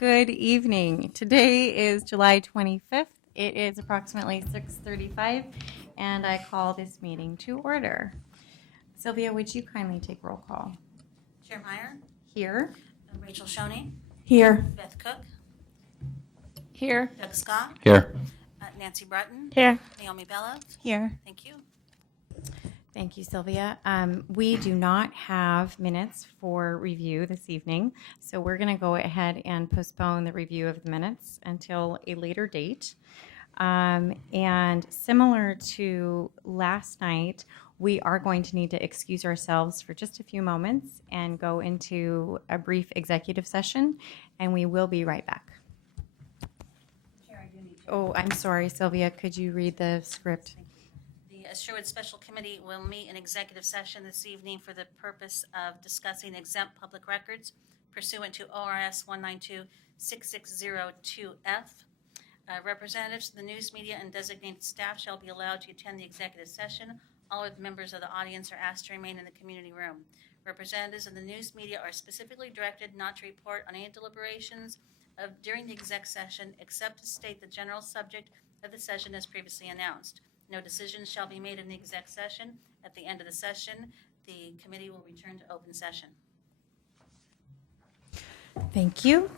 Good evening. Today is July 25th. It is approximately 6:35, and I call this meeting to order. Sylvia, would you kindly take roll call? Chair Meyer, Here. Rachel Shoney, Here. Beth Cook, Here. Doug Scott, Here. Nancy Brutton, Here. Naomi Bella. Here. Thank you. Thank you, Sylvia. We do not have minutes for review this evening, so we're going to go ahead and postpone the review of the minutes until a later date. And similar to last night, we are going to need to excuse ourselves for just a few moments and go into a brief executive session, and we will be right back. Oh, I'm sorry, Sylvia. Could you read the script? The Sherwood Special Committee will meet in executive session this evening for the purpose of discussing exempt public records pursuant to ORS 192-6602F. Representatives of the news media and designated staff shall be allowed to attend the executive session. All other members of the audience are asked to remain in the community room. Representatives of the news media are specifically directed not to report on any deliberations during the exec session except to state the general subject of the session as previously announced. No decisions shall be made in the exec session. At the end of the session, the committee will return to open session. Thank you.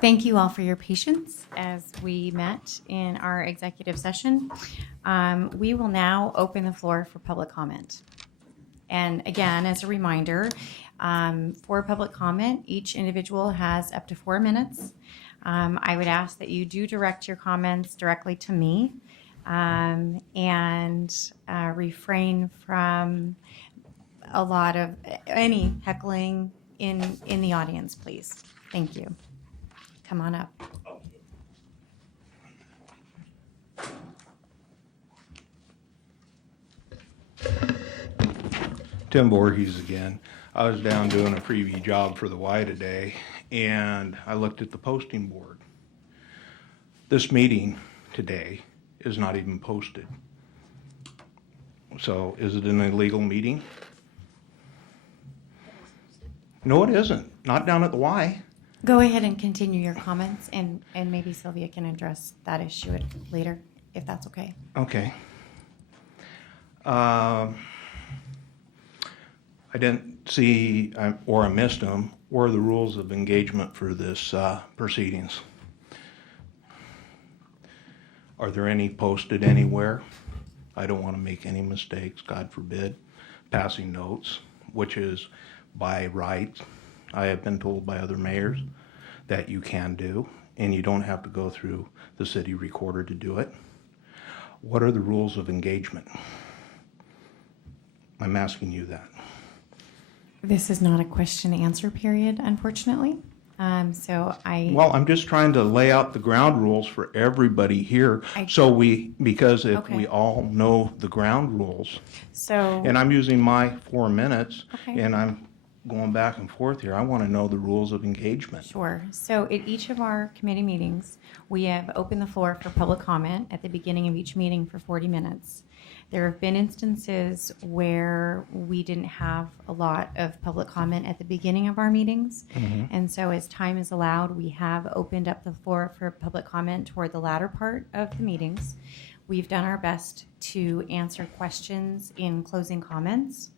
Thank you all for your patience as we met in our executive session. We will now open the floor for public comment. And again, as a reminder, for public comment, each individual has up to 4 minutes. I would ask that you do direct your comments directly to me. And refrain from a lot of any heckling in the audience, please. Thank you. Come on up. Tim Voorhees again. I was down doing a preview job for the Y today, and I looked at the posting board. This meeting today is not even posted. So is it an illegal meeting? No, it isn't. Not down at the Y. Go ahead and continue your comments, and maybe Sylvia can address that issue later, if that's okay. Okay. I didn't see, or I missed them, were the rules of engagement for this proceedings. Are there any posted anywhere? I don't want to make any mistakes, God forbid. Passing notes, which is by right, I have been told by other mayors that you can do, and you don't have to go through the city recorder to do it. What are the rules of engagement? I'm asking you that. This is not a question and answer period, unfortunately. Well, I'm just trying to lay out the ground rules for everybody here, because if Okay. we all know the ground rules, So, and I'm using my 4 minutes, Okay. and I'm going back and forth here, I want to know the rules of engagement. sure. So at each of our committee meetings, we have opened the floor for public comment at the beginning of each meeting for 40 minutes. There have been instances where we didn't have a lot of public comment at the beginning of our meetings. And so as time is allowed, we have opened up the floor for public comment toward the latter part of the meetings. We've done our best to answer questions in closing comments.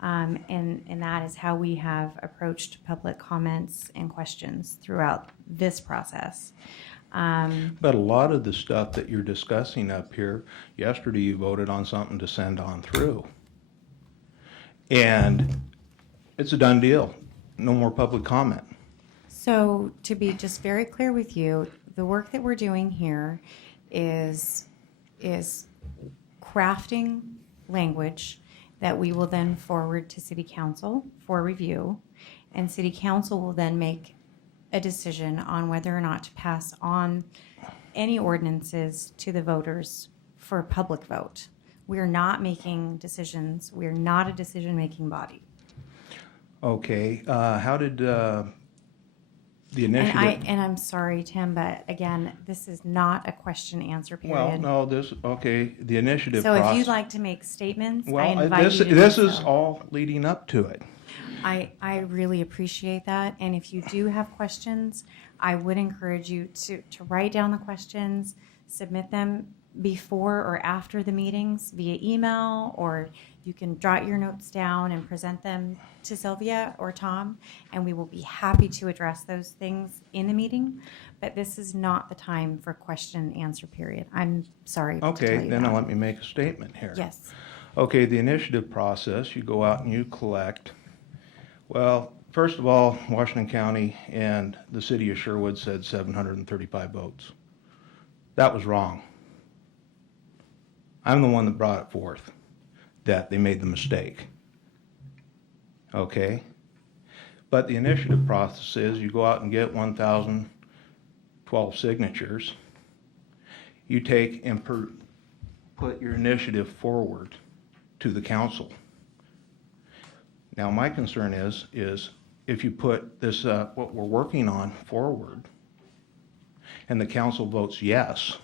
And that is how we have approached public comments and questions throughout this process. But a lot of the stuff that you're discussing up here, yesterday you voted on something to send on through. And it's a done deal. No more public comment. So to be just very clear with you, the work that we're doing here is crafting language that we will then forward to City Council for review, and City Council will then make a decision on whether or not to pass on any ordinances to the voters for a public vote. We are not making decisions. We are not a decision-making body. Okay, how did the initiative? And I'm sorry, Tim, but again, this is not a question-answer period. Well, no, the initiative So process. if you'd like to make statements, I Well, invite you to do this is so. all leading up to it. I really appreciate that. And if you do have questions, I would encourage you to write down the questions, submit them before or after the meetings via email, or you can jot your notes down and present them to Sylvia or Tom, and we will be happy to address those things in the meeting. But this is not the time for question and answer period. I'm sorry to tell Okay, you then that. let me make a statement here. Yes. Okay, the initiative process, you go out and you collect. Well, first of all, Washington County and the city of Sherwood said 735 votes. That was wrong. I'm the one that brought it forth, that they made the mistake. Okay? But the initiative process is you go out and get 1,012 signatures. You take and put your initiative forward to the council. Now, my concern is if you put this, what we're working on forward, and the council votes yes,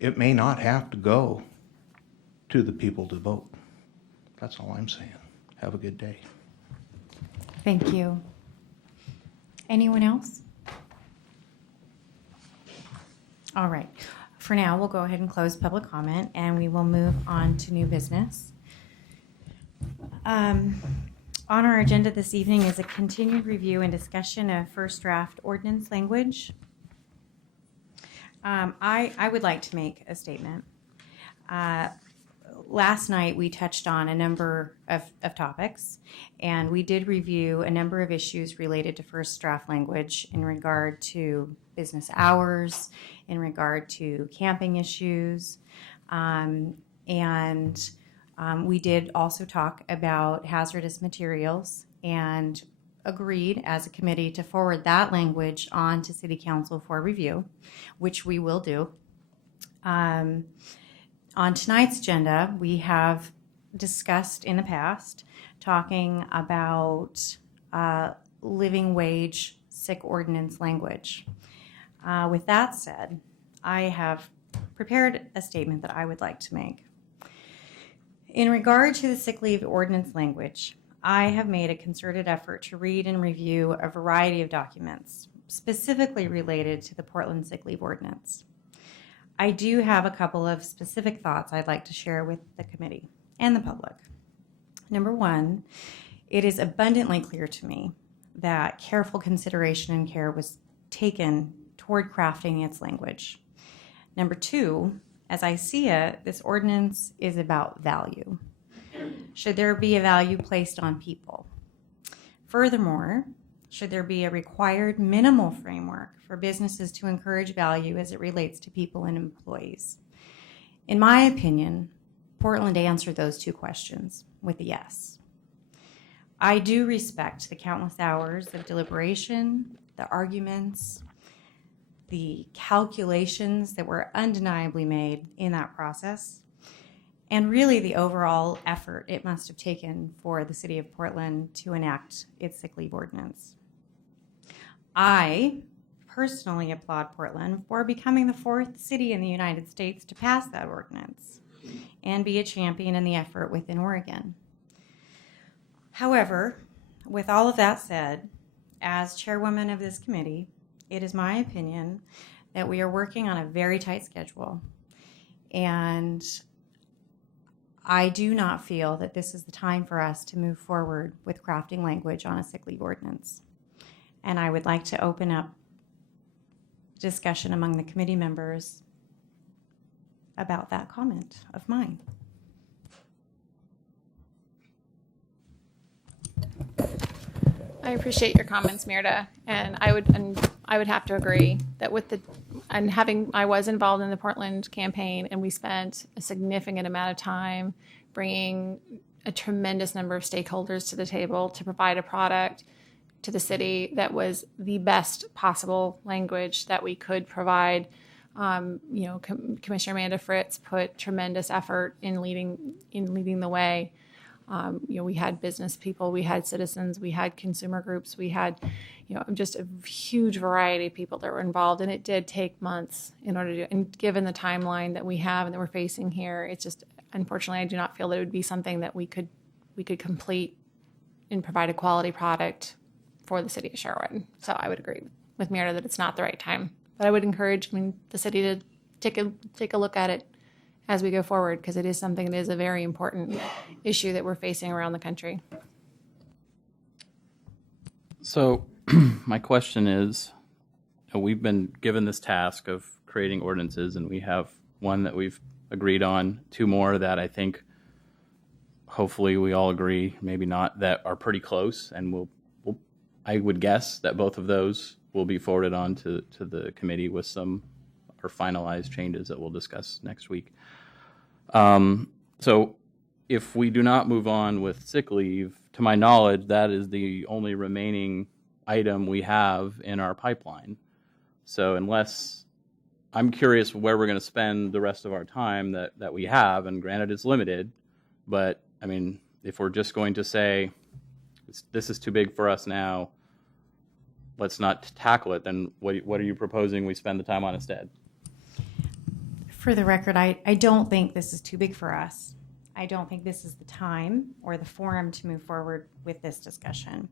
it may not have to go to the people to vote. That's all I'm saying. Have a good day. Thank you. Anyone else? All right. For now, we'll go ahead and close public comment, and we will move on to new business. On our agenda this evening is a continued review and discussion of first draft ordinance language. I would like to make a statement. Last night, we touched on a number of topics, and we did review a number of issues related to first draft language in regard to business hours, in regard to camping issues, we did also talk about hazardous materials and agreed as a committee to forward that language on to City Council for review, which we will do. On tonight's agenda, we have discussed in the past talking about living wage sick ordinance language. With that said, I have prepared a statement that I would like to make. In regard to the sick leave ordinance language, I have made a concerted effort to read and review a variety of documents, specifically related to the Portland sick leave ordinance. I do have a couple of specific thoughts I'd like to share with the committee and the public. Number one, it is abundantly clear to me that careful consideration and care was taken toward crafting its language. Number two, as I see it, this ordinance is about value. Should there be a value placed on people? Furthermore, should there be a required minimal framework for businesses to encourage value as it relates to people and employees? In my opinion, Portland answered those two questions with a yes. I do respect the countless hours of deliberation, the arguments, the calculations that were undeniably made in that process, and really the overall effort it must have taken for the city of Portland to enact its sick leave ordinance. I personally applaud Portland for becoming the fourth city in the United States to pass that ordinance and be a champion in the effort within Oregon. However, with all of that said, as chairwoman of this committee, it is my opinion that we are working on a very tight schedule, and I do not feel that this is the time for us to move forward with crafting language on a sick leave ordinance. And I would like to open up discussion among the committee members about that comment of mine. I appreciate your comments, Mirda, and I would have to agree that I was involved in the Portland campaign, and we spent a significant amount of time bringing a tremendous number of stakeholders to the table to provide a product to the city that was the best possible language that we could provide. Commissioner Amanda Fritz put tremendous effort in leading the way. We had business people, we had citizens, we had consumer groups, we had, just a huge variety of people that were involved, and it did take months in order to, and given the timeline that we have and that we're facing here, it's just, unfortunately, I do not feel that it would be something that we could complete and provide a quality product for the city of Sherwood. So I would agree with Mira that it's not the right time. But I would encourage the city to take a look at it as we go forward, because it is something that is a very important issue that we're facing around the country. So my question is, we've been given this task of creating ordinances, and we have one that we've agreed on, 2 more that I think hopefully we all agree, maybe not, that are pretty close, and I would guess that both of those will be forwarded on to the committee with some or finalized changes that we'll discuss next week. So if we do not move on with sick leave, to my knowledge, that is the only remaining item we have in our pipeline. So unless, I'm curious where we're going to spend the rest of our time that we have, and granted it's limited, but I mean, if we're just going to say, this is too big for us now, let's not tackle it, then what are you proposing we spend the time on instead? For the record, I don't think this is too big for us. I don't think this is the time or the forum to move forward with this discussion.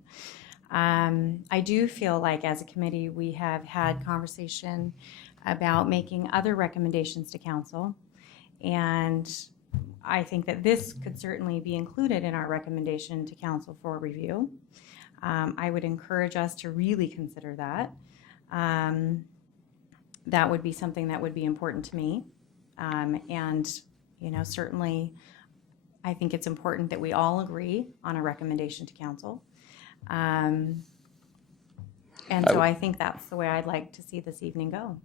I do feel like as a committee we have had conversation about making other recommendations to council, and I think that this could certainly be included in our recommendation to council for review. I would encourage us to really consider that. That would be something that would be important to me. And, certainly I think it's important that we all agree on a recommendation to council. And so I think that's the way I'd like to see this evening go.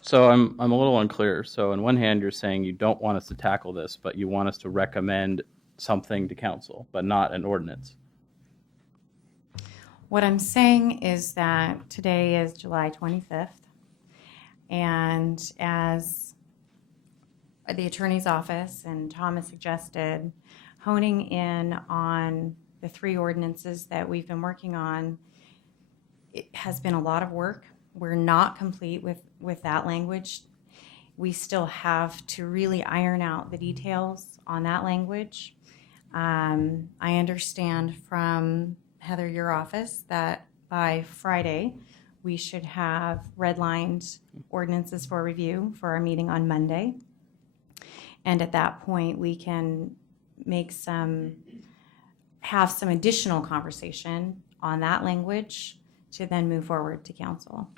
So I'm a little unclear. So on one hand, you're saying you don't want us to tackle this, but you want us to recommend something to council, but not an ordinance. What I'm saying is that today is July 25th, and as the attorney's office and Thomas suggested, honing in on the 3 ordinances that we've been working on, it has been a lot of work. We're not complete with that language. We still have to really iron out the details on that language. I understand from Heather, your office, that by Friday we should have redlined ordinances for review for our meeting on Monday. And at that point we can have some additional conversation on that language to then move forward to council.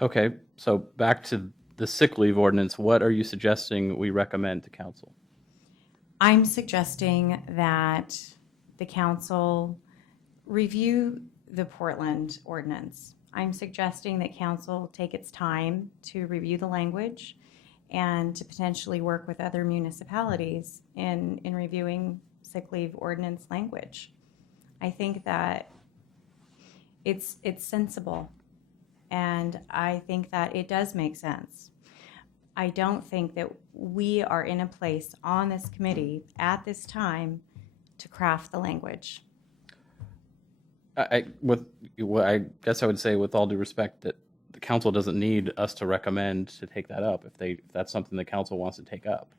Okay, so back to the sick leave ordinance, what are you suggesting we recommend to council? I'm suggesting that the council review the Portland ordinance. I'm suggesting that council take its time to review the language and to potentially work with other municipalities in reviewing sick leave ordinance language. I think that it's sensible, and I think that it does make sense. I don't think that we are in a place on this committee at this time to craft the language. I guess I would say, with all due respect, that the council doesn't need us to recommend to take that up if that's something the council wants to take up.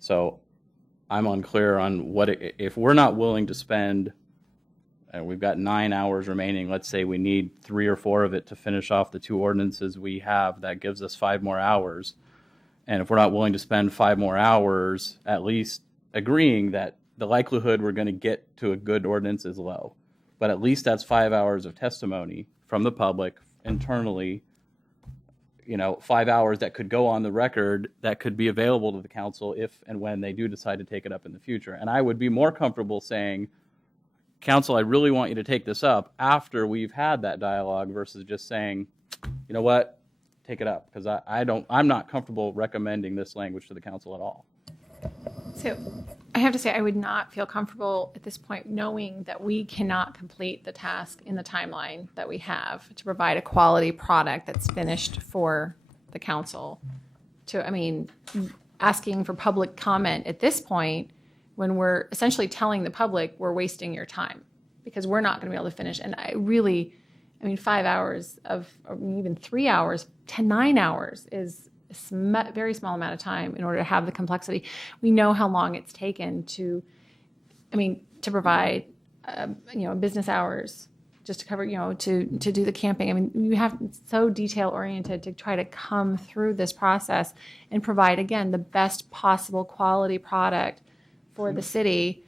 So I'm unclear on if we're not willing to spend, and we've got 9 hours remaining, let's say we need 3 or 4 of it to finish off the 2 ordinances we have, that gives us 5 more hours. And if we're not willing to spend 5 more hours, at least agreeing that the likelihood we're going to get to a good ordinance is low. But at least that's 5 hours of testimony from the public internally, 5 hours that could go on the record that could be available to the council if and when they do decide to take it up in the future. And I would be more comfortable saying, council, I really want you to take this up after we've had that dialogue versus just saying, you know what, take it up, because I'm not comfortable recommending this language to the council at all. So I have to say, I would not feel comfortable at this point knowing that we cannot complete the task in the timeline that we have to provide a quality product that's finished for the council. Asking for public comment at this point, when we're essentially telling the public we're wasting your time because we're not going to be able to finish. And 5 hours or even 3 hours to 9 hours is a very small amount of time in order to have the complexity. We know how long it's taken to provide business hours just to cover, to do the camping. I mean, you have so detail oriented to try to come through this process and provide, again, the best possible quality product for the city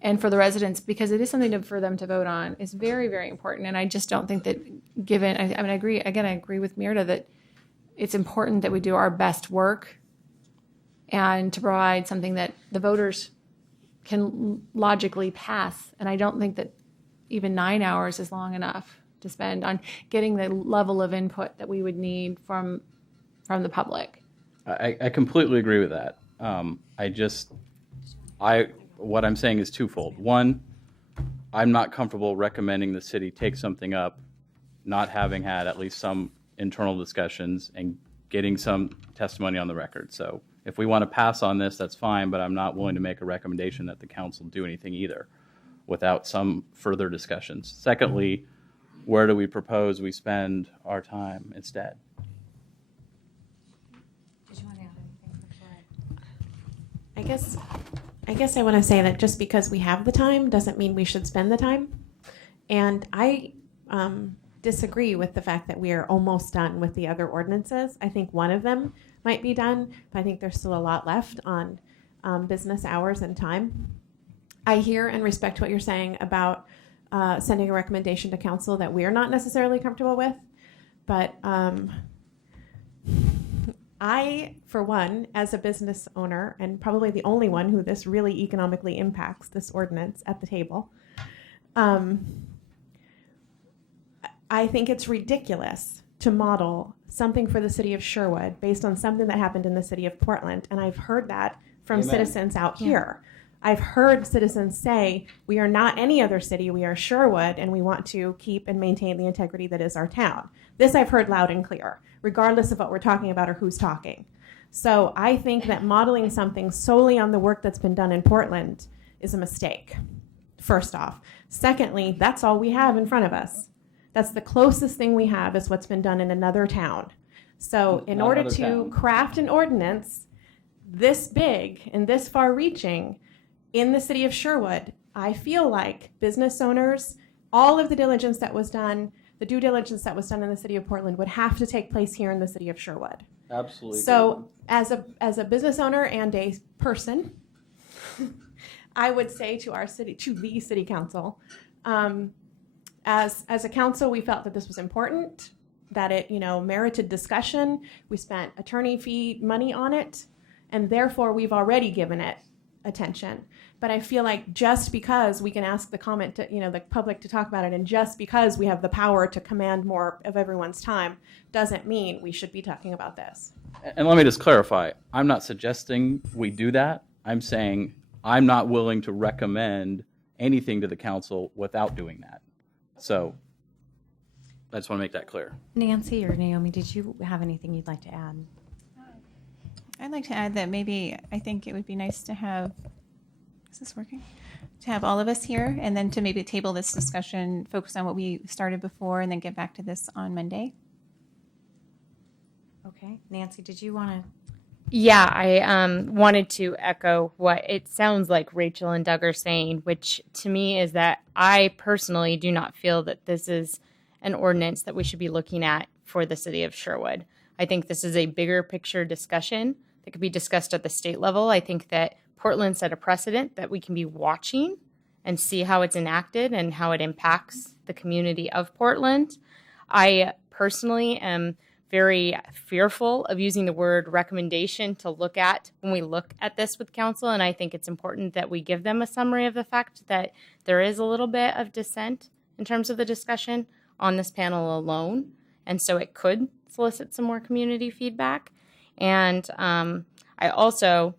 and for the residents, because it is something for them to vote on. It's very, very important. And I just don't think that I agree with Mirta that it's important that we do our best work and to provide something that the voters can logically pass. And I don't think that even 9 hours is long enough to spend on getting the level of input that we would need from the public. I completely agree with that. What I'm saying is twofold. One, I'm not comfortable recommending the city take something up, not having had at least some internal discussions and getting some testimony on the record. So if we want to pass on this, that's fine, but I'm not willing to make a recommendation that the council do anything either without some further discussions. Secondly, where do we propose we spend our time instead? Did you want to add anything before I guess I want to say that just because we have the time doesn't mean we should spend the time. And I disagree with the fact that we are almost done with the other ordinances. I think one of them might be done, but I think there's still a lot left on business hours and time. I hear and respect what you're saying about sending a recommendation to council that we're not necessarily comfortable with, but I, for one, as a business owner, and probably the only one who this really economically impacts, this ordinance at the table, I think it's ridiculous to model something for the city of Sherwood based on something that happened in the city of Portland. And I've heard that from citizens out here. I've heard citizens say, we are not any other city, we are Sherwood, and we want to keep and maintain the integrity that is our town. This I've heard loud and clear, regardless of what we're talking about or who's talking. So I think that modeling something solely on the work that's been done in Portland is a mistake, first off. Secondly, that's all we have in front of us. That's the closest thing we have is what's been done in another town. So in order to craft an ordinance this big and this far-reaching in the city of Sherwood, I feel like business owners, all of the diligence that was done, the due diligence that was done in the city of Portland would have to take place here in the city of Sherwood. Absolutely. So as a business owner and a person, I would say to the city council, as a council, we felt that this was important, that it merited discussion. We spent attorney fee money on it, and therefore we've already given it attention. But I feel like just because we can ask the public to talk about it, and just because we have the power to command more of everyone's time, doesn't mean we should be talking about this. And let me just clarify. I'm not suggesting we do that. I'm saying I'm not willing to recommend anything to the council without doing that. So I just want to make that clear. Nancy or Naomi, did you have anything you'd like to add? I'd like to add that I think it would be nice to have, is this working? To have all of us here and then to maybe table this discussion, focus on what we started before and then get back to this on Monday. Okay. Nancy, did you want to? Yeah, I wanted to echo what it sounds like Rachel and Doug are saying, which to me is that I personally do not feel that this is an ordinance that we should be looking at for the city of Sherwood. I think this is a bigger picture discussion that could be discussed at the state level. I think that Portland set a precedent that we can be watching and see how it's enacted and how it impacts the community of Portland. I personally am very fearful of using the word recommendation to look at when we look at this with council, and I think it's important that we give them a summary of the fact that there is a little bit of dissent in terms of the discussion on this panel alone, and so it could solicit some more community feedback. And I also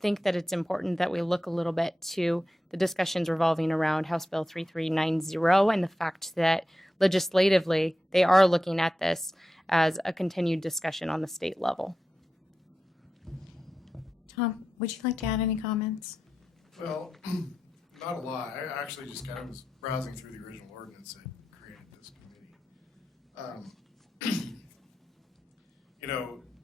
think that it's important that we look a little bit to the discussions revolving around House Bill 3390 and the fact that legislatively they are looking at this as a continued discussion on the state level. Tom, would you like to add any comments? Well, not a lot. I actually just kind of was browsing through the original ordinance that created this committee.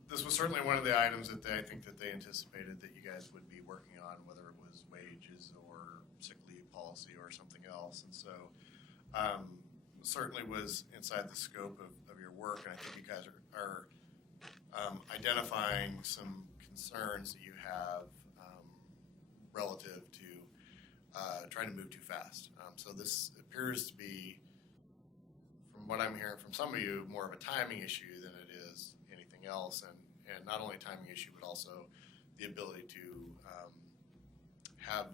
This was certainly one of the items that I think that they anticipated that you guys would be working on, whether it was wages or sick leave policy or something else. And so certainly was inside the scope of your work, and I think you guys are identifying some concerns that you have relative to trying to move too fast. So this appears to be, from what I'm hearing from some of you, more of a timing issue than it is anything else, and not only a timing issue, but also the ability to have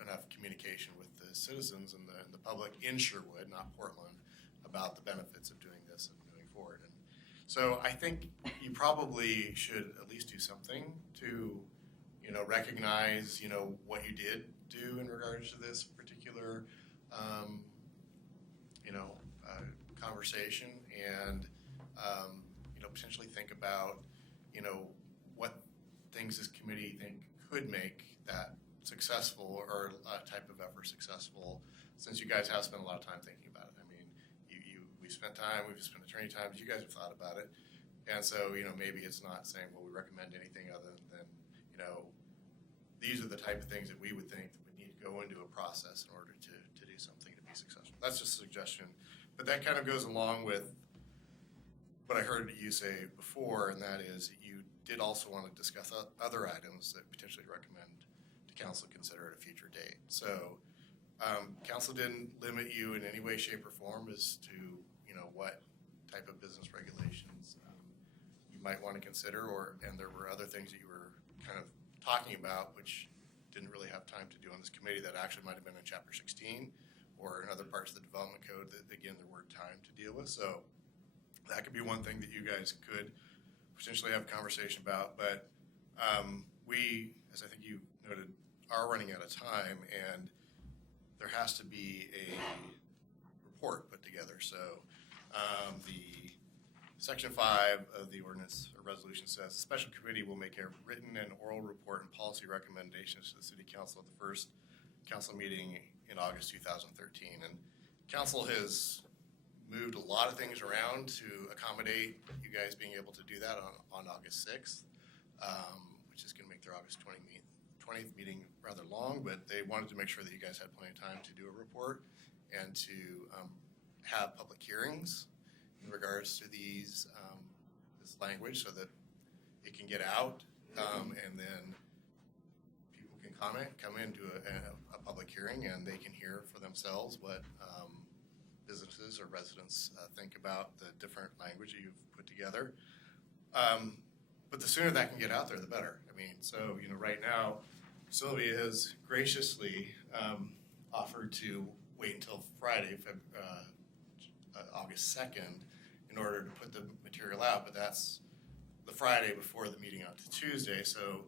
enough communication with the citizens and the public in Sherwood, not Portland, about the benefits of doing this and moving forward. And so I think you probably should at least do something to, recognize, what you did do in regards to this particular, conversation, and, potentially think about, what things this committee could make that successful, or a type of effort successful, since you guys have spent a lot of time thinking about it. I mean, we've spent time, we've spent attorney time, but you guys have thought about it. And so, maybe it's not saying, well, we recommend anything other than, these are the type of things that we would think that would need to go into a process in order to do something to be successful. That's just a suggestion. But that kind of goes along with what I heard you say before, and that is you did also want to discuss other items that potentially recommend to council consider at a future date. So council didn't limit you in any way, shape, or form as to, what type of business regulations you might want to consider, and there were other things that you were kind of talking about which didn't really have time to do on this committee that actually might have been in Chapter 16 or in other parts of the development code that, again, there weren't time to deal with. So that could be one thing that you guys could potentially have a conversation about. But we, as I think you noted, are running out of time, and there has to be a report put together. So the Section 5 of the ordinance or resolution says the special committee will make a written and oral report and policy recommendations to the City Council at the first council meeting in August 2013. And council has moved a lot of things around to accommodate you guys being able to do that on August 6th, which is going to make their August 20th meeting rather long, but they wanted to make sure that you guys had plenty of time to do a report and to have public hearings in regards to this language, so that it can get out, and then people can come into a public hearing, and they can hear for themselves what businesses or residents think about the different language that you've put together. But the sooner that can get out there, the better. I mean, so, right now, Sylvia has graciously offered to wait until Friday, August 2nd, in order to put the material out, but that's the Friday before the meeting on Tuesday, so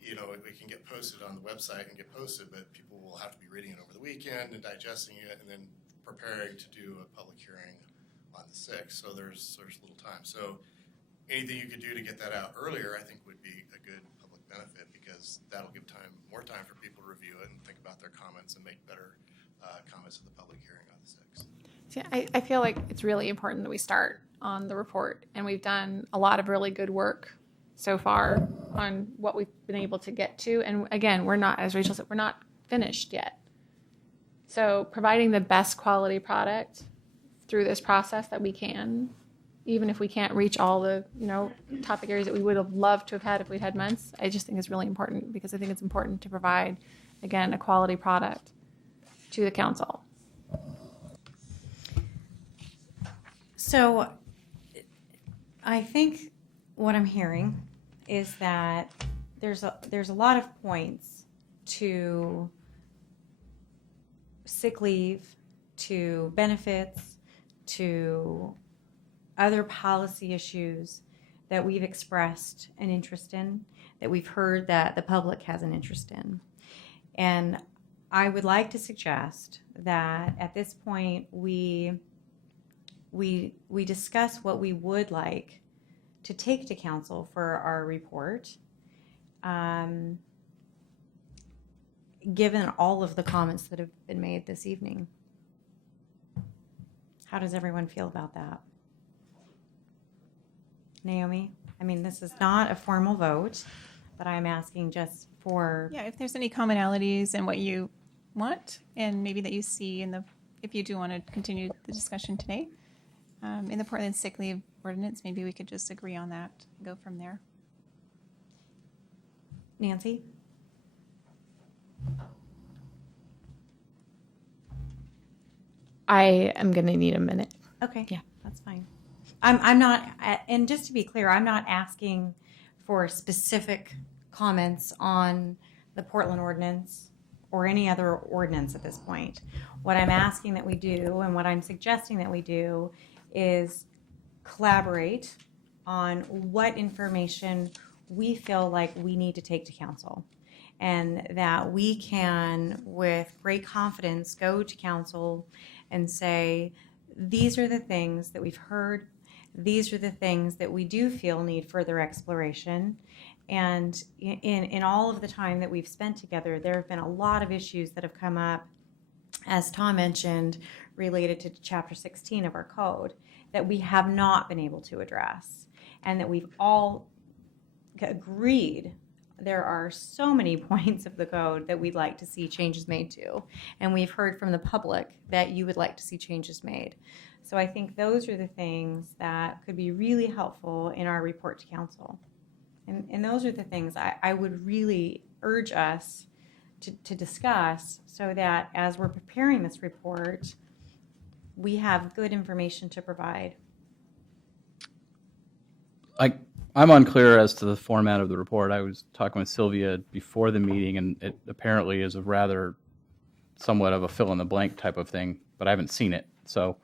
it can get posted on the website and get posted, but people will have to be reading it over the weekend and digesting it and then preparing to do a public hearing on the 6th, so there's little time. So anything you could do to get that out earlier, I think, would be a good public benefit, because that'll give more time for people to review it and think about their comments and make better comments at the public hearing on the 6th. See, I feel like it's really important that we start on the report, and we've done a lot of really good work so far on what we've been able to get to. And again, we're not, as Rachel said, we're not finished yet. So providing the best quality product through this process that we can, even if we can't reach all the, topic areas that we would have loved to have had if we'd had months, I just think it's really important, because I think it's important to provide, again, a quality product to the council. So I think what I'm hearing is that there's a lot of points to sick leave, to benefits, to other policy issues that we've expressed an interest in, that we've heard that the public has an interest in. And I would like to suggest that at this point we discuss what we would like to take to council for our report, given all of the comments that have been made this evening. How does everyone feel about that? Naomi? I mean, this is not a formal vote, but I'm asking just for... Yeah, if there's any commonalities in what you want, and maybe that you see if you do want to continue the discussion today. In the Portland sick leave ordinance, maybe we could just agree on that and go from there. Nancy? I am going to need a minute. Okay. Yeah. That's fine. I'm not, and just to be clear, I'm not asking for specific comments on the Portland ordinance or any other ordinance at this point. What I'm asking that we do and what I'm suggesting that we do is collaborate on what information we feel like we need to take to council, and that we can, with great confidence, go to council and say, these are the things that we've heard. These are the things that we do feel need further exploration. And in all of the time that we've spent together, there have been a lot of issues that have come up, as Tom mentioned, related to Chapter 16 of our code that we have not been able to address, and that we've all agreed there are so many points of the code that we'd like to see changes made to. And we've heard from the public that you would like to see changes made. So I think those are the things that could be really helpful in our report to council. And those are the things I would really urge us to discuss, so that as we're preparing this report, we have good information to provide. I'm unclear as to the format of the report. I was talking with Sylvia before the meeting, and it apparently is a rather somewhat of a fill-in-the-blank type of thing, but I haven't seen it. So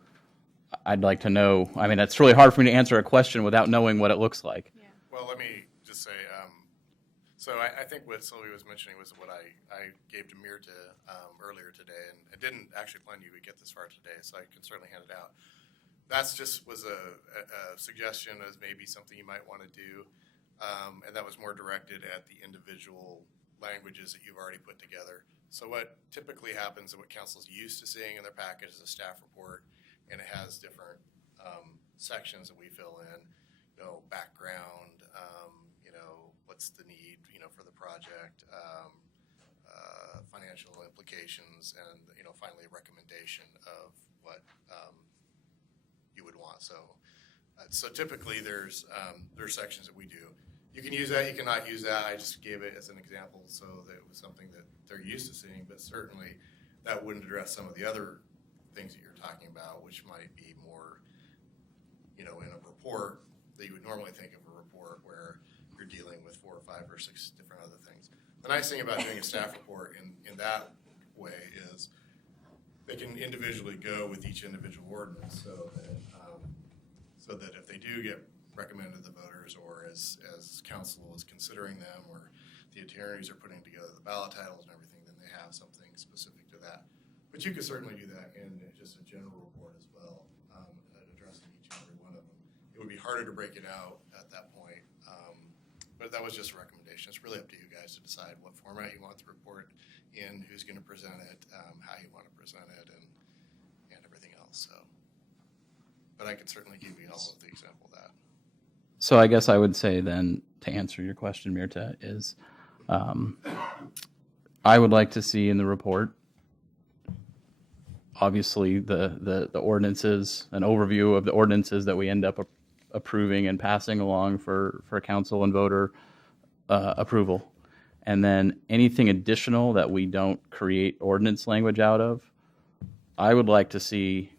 I'd like to know. I mean, it's really hard for me to answer a question without knowing what it looks like. Yeah. Well, let me just say, so I think what Sylvia was mentioning was what I gave to Mirta earlier today, and I didn't actually plan you would get this far today, so I can certainly hand it out. That's just was a suggestion as maybe something you might want to do, and that was more directed at the individual languages that you've already put together. So what typically happens and what council's used to seeing in their package is a staff report, and it has different sections that we fill in, background, what's the need, for the project, financial implications, and, finally a recommendation of what you would want. So typically there's sections that we do. You can use that, you cannot use that. I just gave it as an example so that it was something that they're used to seeing, but certainly that wouldn't address some of the other things that you're talking about, which might be more, in a report that you would normally think of a report where you're dealing with 4 or 5 or 6 different other things. The nice thing about doing a staff report in that way is they can individually go with each individual ordinance, so that if they do get recommended to the voters, or as council is considering them, or the attorneys are putting together the ballot titles and everything, then they have something specific to that. But you could certainly do that in just a general report as well, addressing each and every one of them. It would be harder to break it out at that point, but that was just a recommendation. It's really up to you guys to decide what format you want the report in, who's going to present it, how you want to present it, and everything else. So, but I could certainly give you all of the example of that. So I guess I would say then, to answer your question, Mirta, is I would like to see in the report, obviously, the ordinances, an overview of the ordinances that we end up approving and passing along for council and voter approval. And then anything additional that we don't create ordinance language out of, I would like to see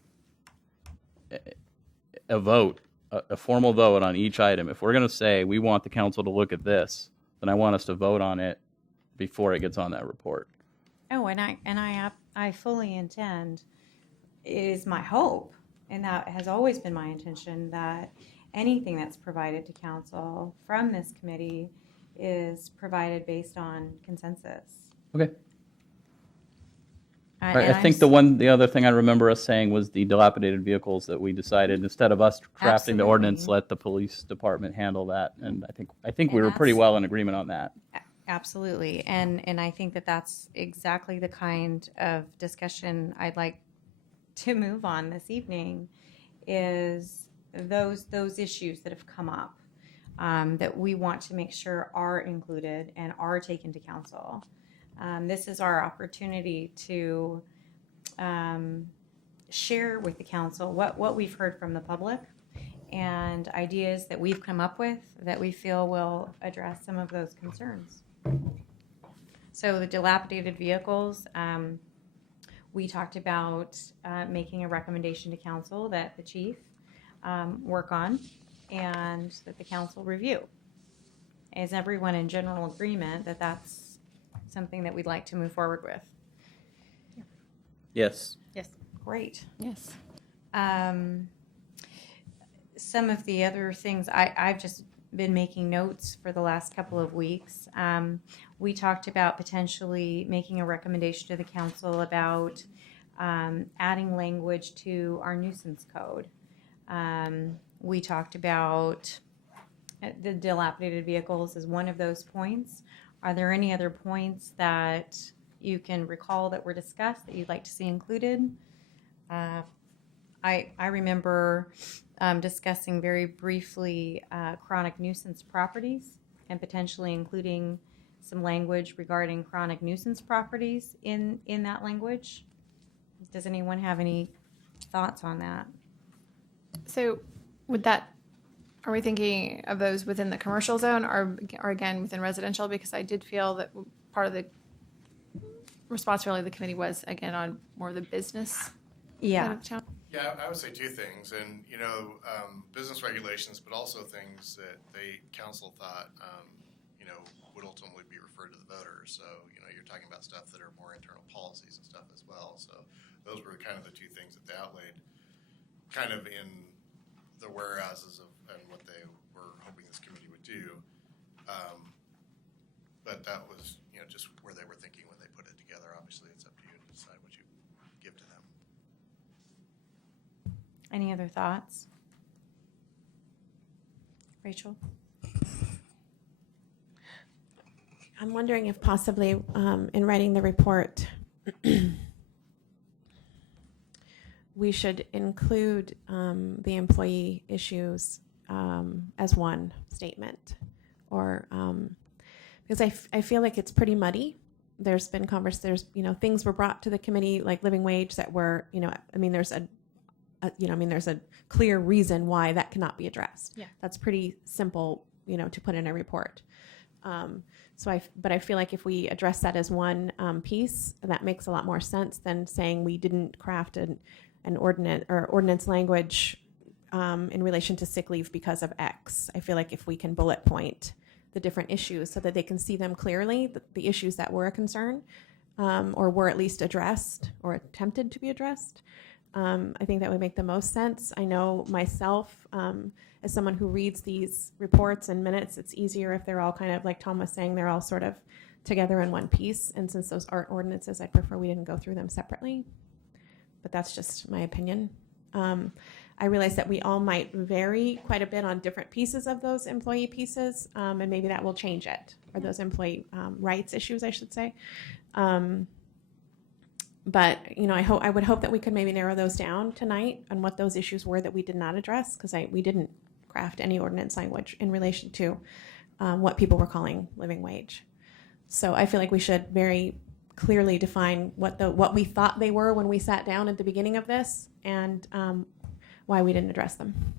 a vote, a formal vote on each item. If we're going to say we want the council to look at this, then I want us to vote on it before it gets on that report. Oh, and I fully intend, it is my hope, and that has always been my intention, that anything that's provided to council from this committee is provided based on consensus. Okay. And I think the other thing I remember us saying was the dilapidated vehicles, that we decided instead of us crafting Absolutely. the ordinance, let the police department handle that. And I think we And were pretty that's- well in agreement on that. Absolutely, and I think that that's exactly the kind of discussion I'd like to move on this evening, is those issues that have come up, that we want to make sure are included and are taken to council. This is our opportunity to share with the council what we've heard from the public and ideas that we've come up with that we feel will address some of those concerns. So the dilapidated vehicles, we talked about making a recommendation to council that the chief work on and that the council review. Is everyone in general agreement that that's something that we'd like to move forward with? Yes. Yes. Great. Yes. Some of the other things, I've just been making notes for the last couple of weeks. We talked about potentially making a recommendation to the council about adding language to our nuisance code. We talked about the dilapidated vehicles as one of those points. Are there any other points that you can recall that were discussed that you'd like to see included? I remember discussing very briefly chronic nuisance properties and potentially including some language regarding chronic nuisance properties in that language. Does anyone have any thoughts on that? So would that, are we thinking of those within the commercial zone or again within residential? Because I did feel that part of the responsibility of the committee was again on more of the business side Yeah. of town. Yeah, I would say two things, and business regulations, but also things that council thought, would ultimately be referred to the voters. So, you're talking about stuff that are more internal policies and stuff as well. So those were kind of the two things that they outlaid, kind of in the whereases of and what they were hoping this committee would do. But that was, just where they were thinking when they put it together. Obviously, it's up to you to decide what you give to them. Any other thoughts? Rachel? I'm wondering if possibly in writing the report, we should include the employee issues as one statement, or because I feel like it's pretty muddy. There's been things were brought to the committee like living wage that were, there's there's a clear reason why that cannot be addressed. Yeah. That's pretty simple, to put in a report. But I feel like if we address that as one piece, that makes a lot more sense than saying we didn't craft an ordinance language in relation to sick leave because of X. I feel like if we can bullet point the different issues so that they can see them clearly, the issues that were a concern or were at least addressed or attempted to be addressed, I think that would make the most sense. I know myself, as someone who reads these reports and minutes, it's easier if they're all kind of, like Tom was saying, they're all sort of together in one piece. And since those aren't ordinances, I prefer we didn't go through them separately. But that's just my opinion. I realize that we all might vary quite a bit on different pieces of those employee pieces, and maybe that will change it, or those employee rights issues, I should say. But I would hope that we could maybe narrow those down tonight on what those issues were that we did not address, because we didn't craft any ordinance language in relation to what people were calling living wage. So I feel like we should very clearly define what we thought they were when we sat down at the beginning of this, and why we didn't address them.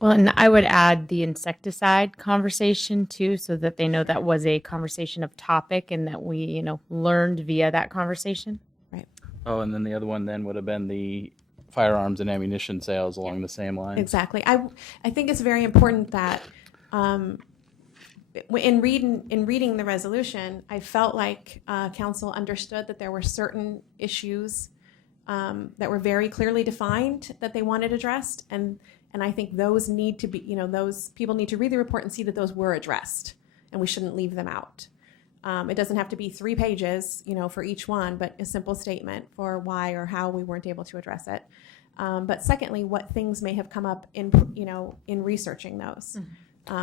Well, and I would add the insecticide conversation too, so that they know that was a conversation of topic and that we, learned via that conversation. Right. Oh, and then the other one then would have been the firearms and ammunition sales along the same lines. Exactly. I think it's very important that in reading the resolution, I felt like council understood that there were certain issues that were very clearly defined that they wanted addressed, and I think those need to be, those people need to read the report and see that those were addressed, and we shouldn't leave them out. It doesn't have to be 3 pages, for each one, but a simple statement for why or how we weren't able to address it. But secondly, what things may have come up in researching those.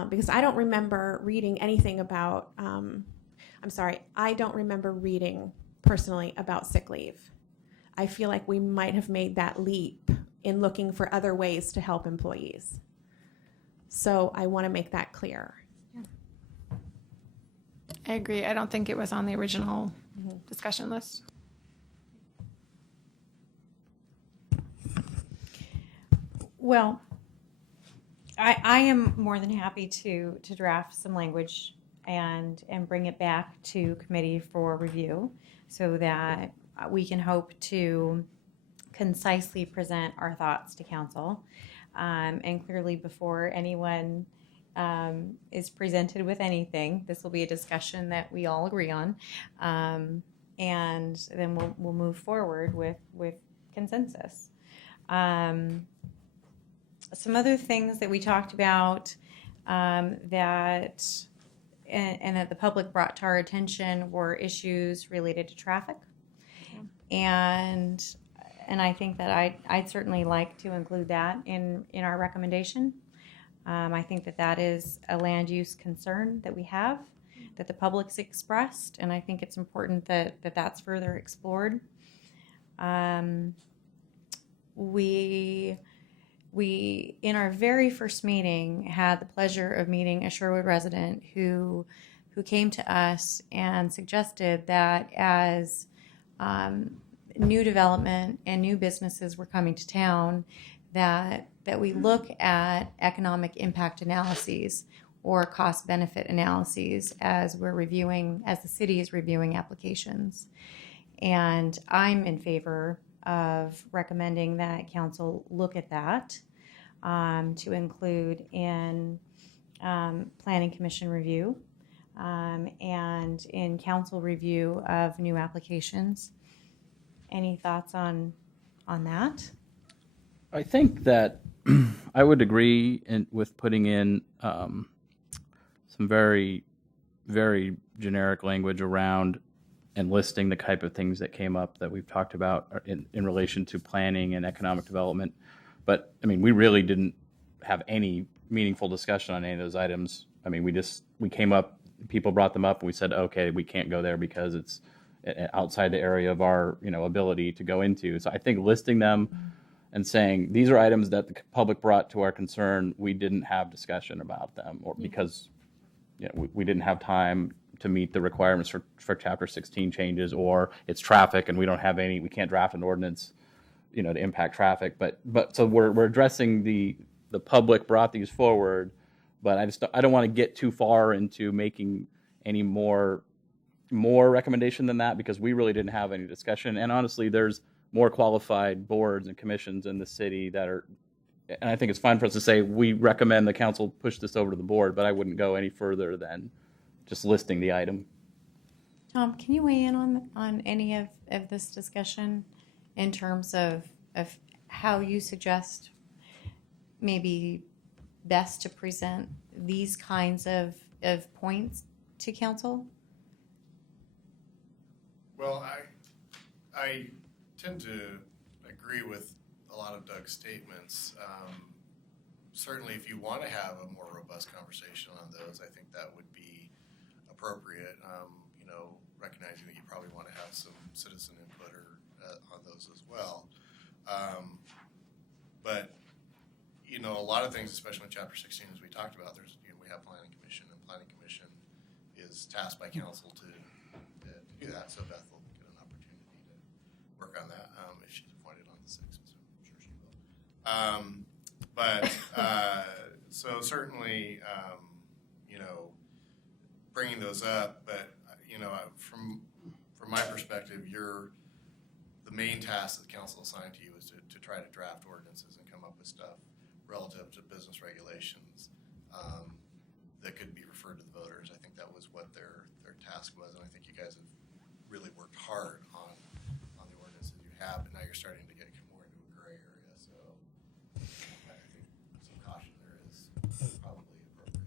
Because I don't remember reading anything about, I don't remember reading personally about sick leave. I feel like we might have made that leap in looking for other ways to help employees. So I want to make that clear. I agree. I don't think it was on the original discussion list. Well, I am more than happy to draft some language and bring it back to committee for review so that we can hope to concisely present our thoughts to council. And clearly before anyone is presented with anything, this will be a discussion that we all agree on. And then we'll move forward with consensus. Some other things that we talked about that the public brought to our attention were issues related to traffic. And I think that I'd certainly like to include that in our recommendation. I think that is a land use concern that we have, that the public's expressed, and I think it's important that that's further explored. We, in our very first meeting, had the pleasure of meeting a Sherwood resident who came to us and suggested that as new development and new businesses were coming to town, that we look at economic impact analyses or cost benefit analyses as the city is reviewing applications. And I'm in favor of recommending that council look at that to include in planning commission review and in council review of new applications. Any thoughts on that? I think that I would agree with putting in some very, very generic language around and listing the type of things that came up that we've talked about in relation to planning and economic development. But I mean, we really didn't have any meaningful discussion on any of those items. I mean, we came up, people brought them up, and we said, okay, we can't go there because it's outside the area of our ability to go into. So I think listing them and saying these are items that the public brought to our concern, we didn't have discussion about them, or because we didn't have time to meet the requirements for Chapter 16 changes, or it's traffic and we can't draft an ordinance, to impact traffic. But so we're addressing the public brought these forward, but I don't want to get too far into making any more recommendation than that, because we really didn't have any discussion. And honestly, there's more qualified boards and commissions in the city that are, and I think it's fine for us to say we recommend the council push this over to the board, but I wouldn't go any further than just listing the item. Tom, can you weigh in on any of this discussion in terms of how you suggest maybe best to present these kinds of points to council? Well, I tend to agree with a lot of Doug's statements. Certainly, if you want to have a more robust conversation on those, I think that would be appropriate. Recognizing that you probably want to have some citizen input on those as well. But a lot of things, especially in Chapter 16, as we talked about, we have Planning Commission, and Planning Commission is tasked by council to do that. So Beth will get an opportunity to work on that if she's appointed on the 6th. So I'm sure she will. So certainly, bringing those up, but from my perspective, the main task that the council assigned to you is to try to draft ordinances and come up with stuff relative to business regulations that could be referred to the voters. I think that was what their task was, and I think you guys have really worked hard on the ordinances you have, but now you're starting to get more into a gray area. So I think some caution there is probably appropriate.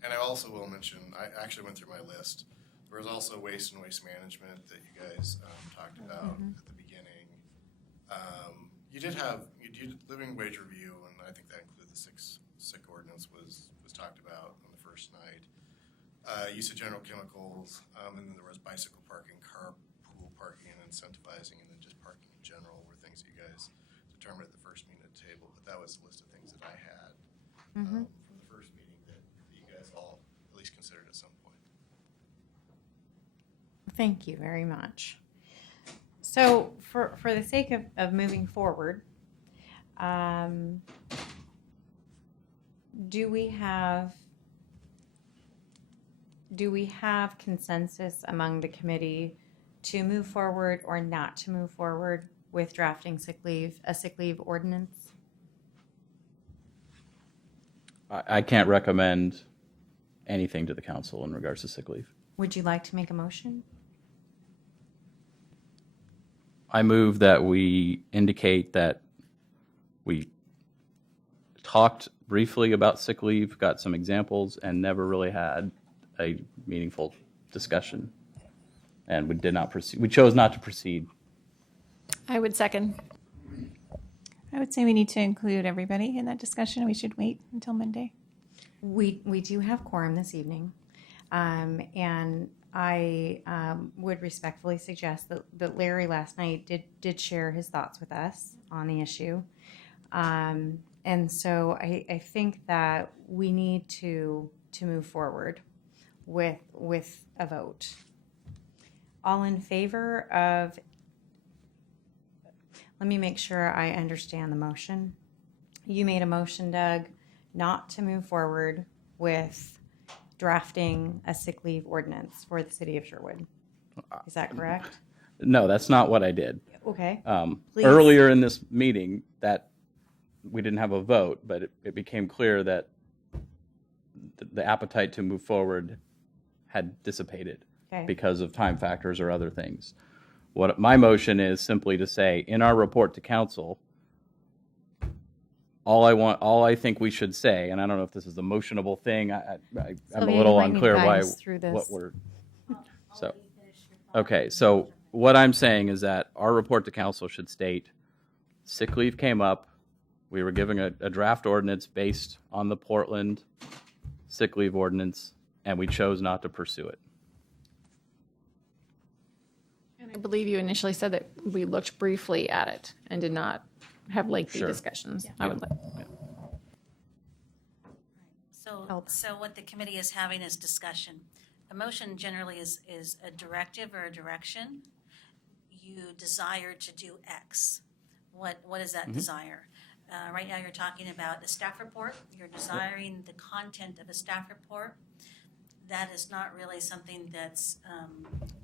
And I also will mention, I actually went through my list. There was also waste and waste management that you guys talked about at the beginning. You did living wage review, and I think that included the sick ordinance was talked about on the first night. Use of general chemicals, and then there was bicycle parking, carpool parking, and incentivizing, and then just parking in general were things that you guys determined at the first meeting at the table. But that was a list of things that I had from the first meeting that you guys all Thank you very much. So for the sake of moving forward, do we have consensus among the committee to move forward or not to move forward with drafting a sick leave ordinance? I can't recommend anything to the council in regards to sick leave. Would you like to make a motion? I move that we indicate that we talked briefly about sick leave, got some examples, and never really had a meaningful discussion. And we did not proceed. We chose not to proceed. I would second. I would say we need to include everybody in that discussion. We should wait until Monday. We do have quorum this evening, and I would respectfully suggest that Larry last night did share his thoughts with us on the issue, and so I think that we need to move forward with a vote. All in favor of? Let me make sure I understand the motion. You made a motion, Doug, not to move forward with drafting a sick leave ordinance for the city of Sherwood. Is that correct? No, that's not what I did. Okay. Please. Earlier in this meeting, that we didn't have a vote, but it became clear that the appetite to move forward had dissipated because of time factors or other things. What my motion is simply to say, in our report to council, all I think we should say, and I don't know if this is a motionable thing. I'm a little unclear what we're. So, okay. So what I'm saying is that our report to council should state, sick leave came up. We were giving a draft ordinance based on the Portland sick leave ordinance, and we chose not to pursue it. And I believe you initially said that we looked briefly at it and did not have lengthy Sure. discussions. Yeah. I would like. So what the committee is having is discussion. A motion generally is a directive or a direction. You desire to do X. What is that desire? Right now you're talking about a staff report. You're desiring the content of a staff report. That is not really something that's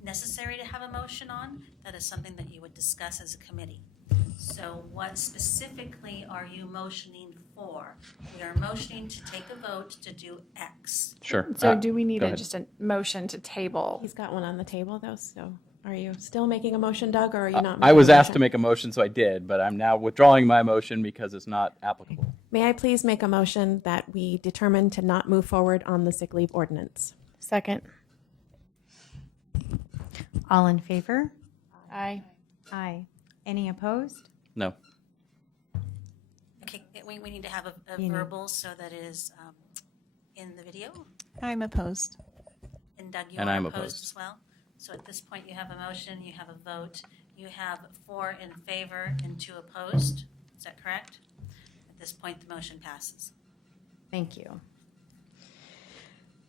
necessary to have a motion on. That is something that you would discuss as a committee. So what specifically are you motioning for? We are motioning to take a vote to do X. Sure. So do we need go ahead. just a motion to table? He's got one on the table, though, so are you still making a motion, Doug, or are you not? I was asked to make a motion, so I did, but I'm now withdrawing my motion because it's not applicable. May I please make a motion that we determine to not move forward on the sick leave ordinance? Second. All in favor? Aye. Aye. Any opposed? No. Okay, we need to have a You know. verbal so that it is in the video. I'm opposed. And Doug, you And are I'm opposed opposed. as well? So at this point, you have a motion, you have a vote. You have 4 in favor and 2 opposed. Is that correct? At this point, the motion passes. Thank you.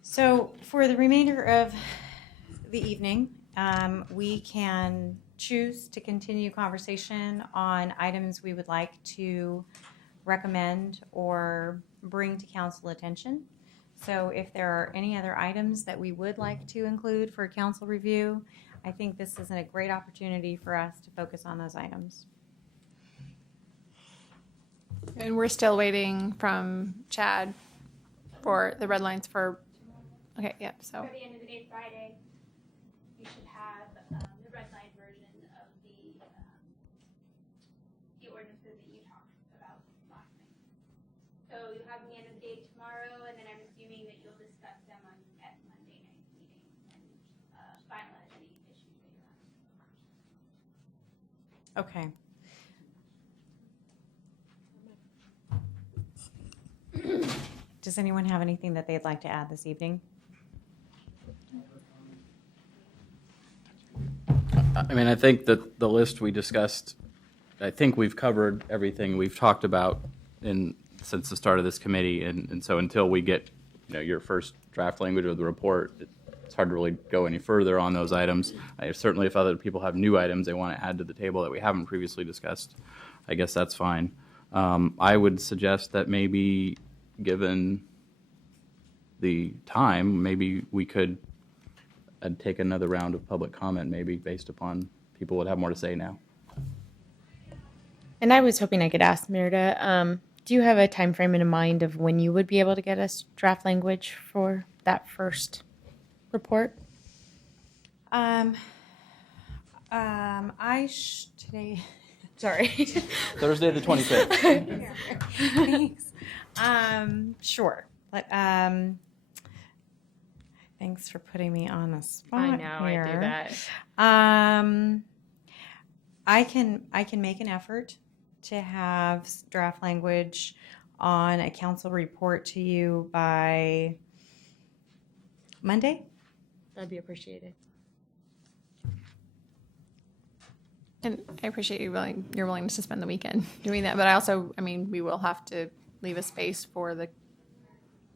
So for the remainder of the evening, we can choose to continue conversation on items we would like to recommend or bring to council attention. So if there are any other items that we would like to include for council review, I think this is a great opportunity for us to focus on those items. And we're still waiting from Chad for the red lines for, okay, yeah, so. By the end of the day, Friday, you should have the red line version of the ordinances that you talked about last night. So you'll have the end of the day tomorrow, and then I'm assuming that you'll discuss them at Monday night's meeting and finalize any issues that you're having. Okay. Does anyone have anything that they'd like to add this evening? I mean, I think that the list we discussed, I think we've covered everything we've talked about since the start of this committee. And so until we get, your first draft language of the report, it's hard to really go any further on those items. Certainly, if other people have new items they want to add to the table that we haven't previously discussed, I guess that's fine. I would suggest that maybe, given the time, maybe we could take another round of public comment, maybe based upon people would have more to say now. And I was hoping I could ask Merida, do you have a time frame in mind of when you would be able to get us draft language for that first report? Today. Sorry. Thursday the 25th. Thanks. Sure. But, thanks for putting me on the spot. I know, here. I do that. I can make an effort to have draft language on a council report to you by Monday. That'd be appreciated. And I appreciate your willingness to spend the weekend doing that. But I also, I mean, we will have to leave a space for the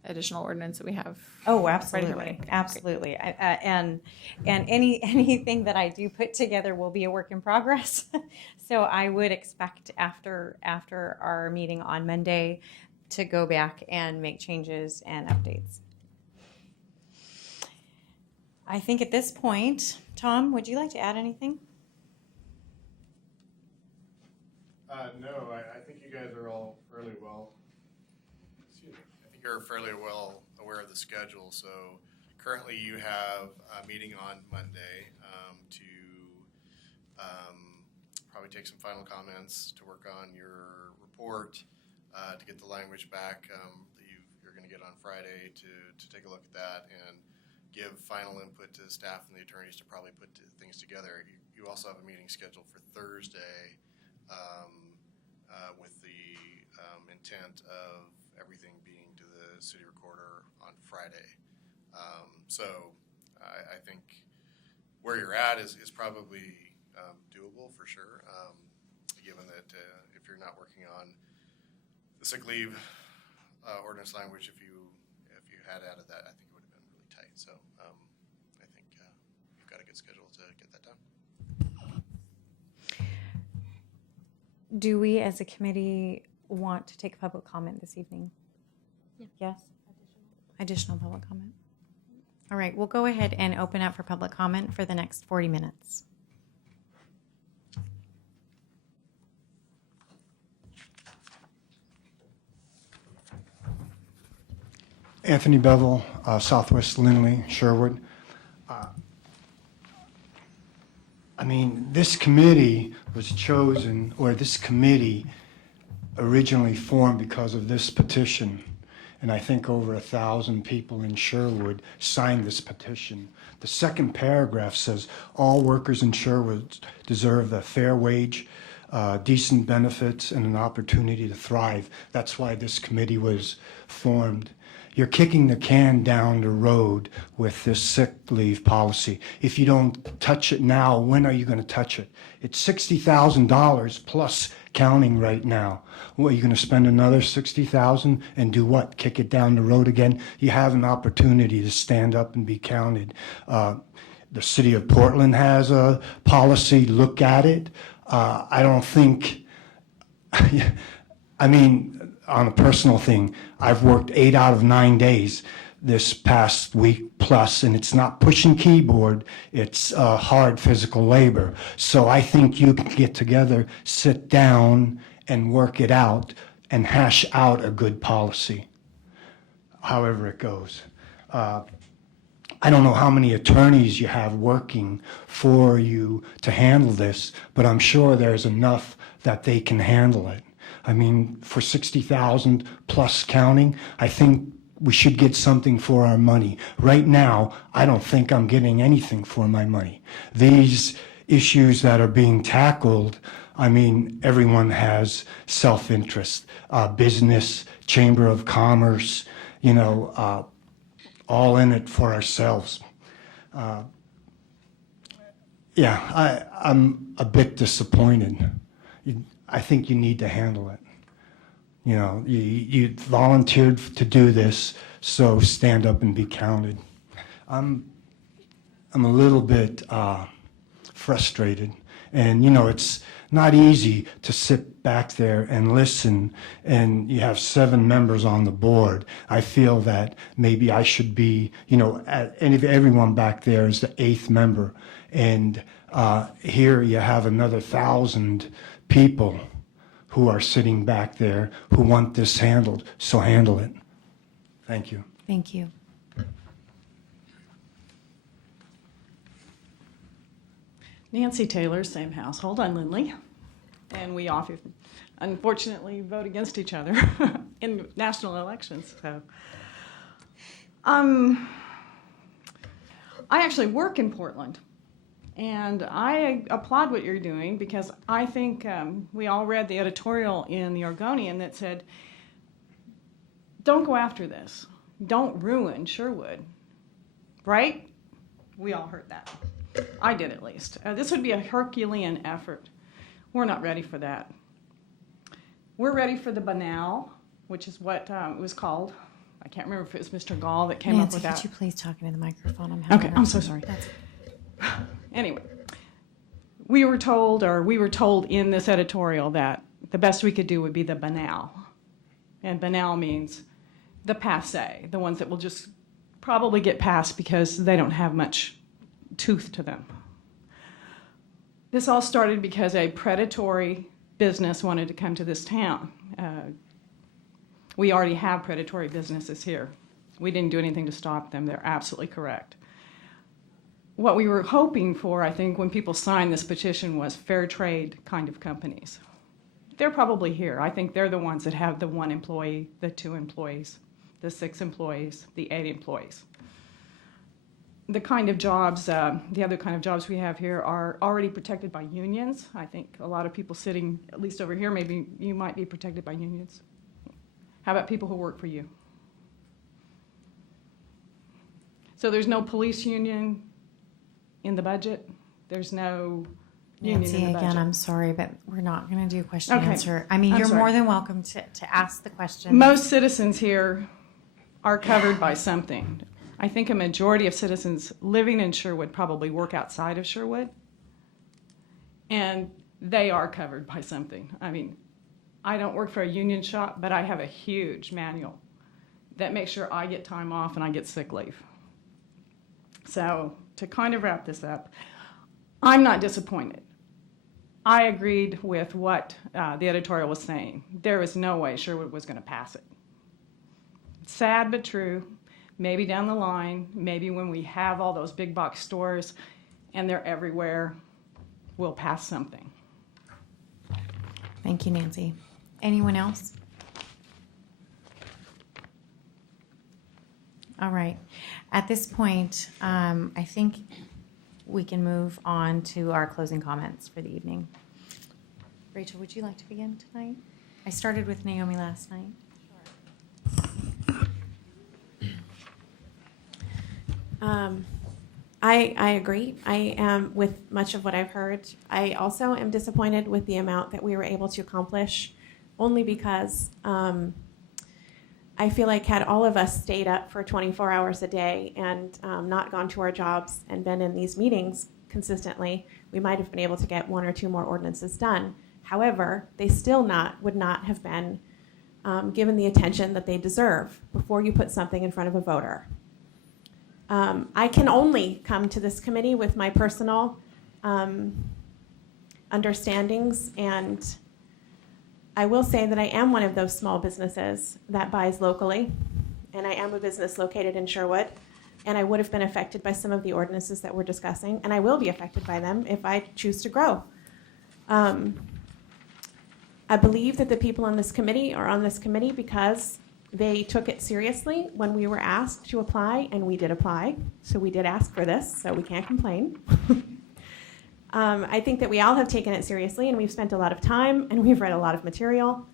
additional ordinance that we have. Oh, absolutely, Right away. absolutely. And anything that I do put together will be a work in progress. So I would expect after our meeting on Monday to go back and make changes and updates. I think at this point, Tom, would you like to add anything? No, I think you guys are all fairly well. Excuse me. I think you're fairly well aware of the schedule. So currently, you have a meeting on Monday to probably take some final comments to work on your report, to get the language back that you're going to get on Friday to take a look at that and give final input to staff and the attorneys to probably put things together. You also have a meeting scheduled for Thursday. With the intent of everything being to the city recorder on Friday. So I think where you're at is probably doable for sure, given that if you're not working on the sick leave ordinance language, if you had added that, I think it would have been really tight. So I think you've got a good schedule to get that done. Do we as a committee want to take public comment this evening? Yeah. Yes? Additional public comment. All right, we'll go ahead and open up for public comment for the next 40 minutes. Anthony Bevel, Southwest Lindley, Sherwood. I mean, this committee was chosen, or this committee originally formed because of this petition. And I think over 1,000 people in Sherwood signed this petition. The second paragraph says, all workers in Sherwood deserve a fair wage, decent benefits, and an opportunity to thrive. That's why this committee was formed. You're kicking the can down the road with this sick leave policy. If you don't touch it now, when are you going to touch it? It's $60,000 plus counting right now. What, are you going to spend another $60,000 and do what? Kick it down the road again? You have an opportunity to stand up and be counted. The city of Portland has a policy. Look at it. I don't think, I mean, on a personal thing, I've worked 8 out of 9 days this past week plus, and it's not pushing keyboard, it's hard physical labor. So I think you can get together, sit down, and work it out and hash out a good policy, however it goes. I don't know how many attorneys you have working for you to handle this, but I'm sure there's enough that they can handle it. I mean, for 60,000 plus counting, I think we should get something for our money. Right now, I don't think I'm getting anything for my money. These issues that are being tackled, I mean, everyone has self-interest, business, Chamber of Commerce, you know, all in it for ourselves. Yeah, I'm a bit disappointed. I think you need to handle it. You know, you volunteered to do this, so stand up and be counted. I'm I'm a little bit frustrated. And, you know, it's not easy to sit back there and listen, and you have 7 members on the board. I feel that maybe I should be, you know, and if everyone back there is the 8th member, and here you have another 1,000 people who are sitting back there who want this handled, so handle it. Thank you. Thank you. Nancy Taylor, same household. I'm Lindley. And we often, unfortunately, vote against each other in national elections. So, I actually work in Portland. And I applaud what you're doing because I think we all read the editorial in the Oregonian that said, don't go after this. Don't ruin Sherwood. Right? We all heard that. I did, at least. This would be a Herculean effort. We're not ready for that. We're ready for the banal, which is what it was called. I can't remember if it was Mr. Gall that came up with that. Nancy, could you please talk into the microphone? Okay, I'm so sorry. Anyway, we were told in this editorial that the best we could do would be the banal. And banal means the passé, the ones that will just probably get passed because they don't have much tooth to them. This all started because a predatory business wanted to come to this town. We already have predatory businesses here. We didn't do anything to stop them. They're absolutely correct. What we were hoping for, I think, when people signed this petition was fair trade kind of companies. They're probably here. I think they're the ones that have the 1 employee, the 2 employees, the 6 employees, the 8 employees. The kind of jobs, the other kind of jobs we have here are already protected by unions. I think a lot of people sitting, at least over here, maybe you might be protected by unions. How about people who work for you? So there's no police union in the budget. There's no union Nancy, in the budget. again, I'm sorry, but we're not going to do question and Okay. answer. I mean, I'm you're sorry. more than welcome to ask the question. Most citizens here are covered by something. I think a majority of citizens living in Sherwood probably work outside of Sherwood, and they are covered by something. I mean, I don't work for a union shop, but I have a huge manual that makes sure I get time off and I get sick leave. So to kind of wrap this up, I'm not disappointed. I agreed with what the editorial was saying. There was no way Sherwood was going to pass it. Sad but true. Maybe down the line, maybe when we have all those big box stores and they're everywhere, we'll pass something. Thank you, Nancy. Anyone else? All right. At this point, I think we can move on to our closing comments for the evening. Rachel, would you like to begin tonight? I started with Naomi last night. I agree. I am with much of what I've heard. I also am disappointed with the amount that we were able to accomplish, only because I feel like had all of us stayed up for 24 hours a day and not gone to our jobs and been in these meetings consistently, we might have been able to get 1 or 2 more ordinances done. However, they still would not have been given the attention that they deserve before you put something in front of a voter. I can only come to this committee with my personal understandings, and I will say that I am one of those small businesses that buys locally, and I am a business located in Sherwood, and I would have been affected by some of the ordinances that we're discussing, and I will be affected by them if I choose to grow. I believe that the people on this committee are on this committee because they took it seriously when we were asked to apply, and we did apply. So we did ask for this, so we can't complain. I think that we all have taken it seriously, and we've spent a lot of time, and we've read a lot of material,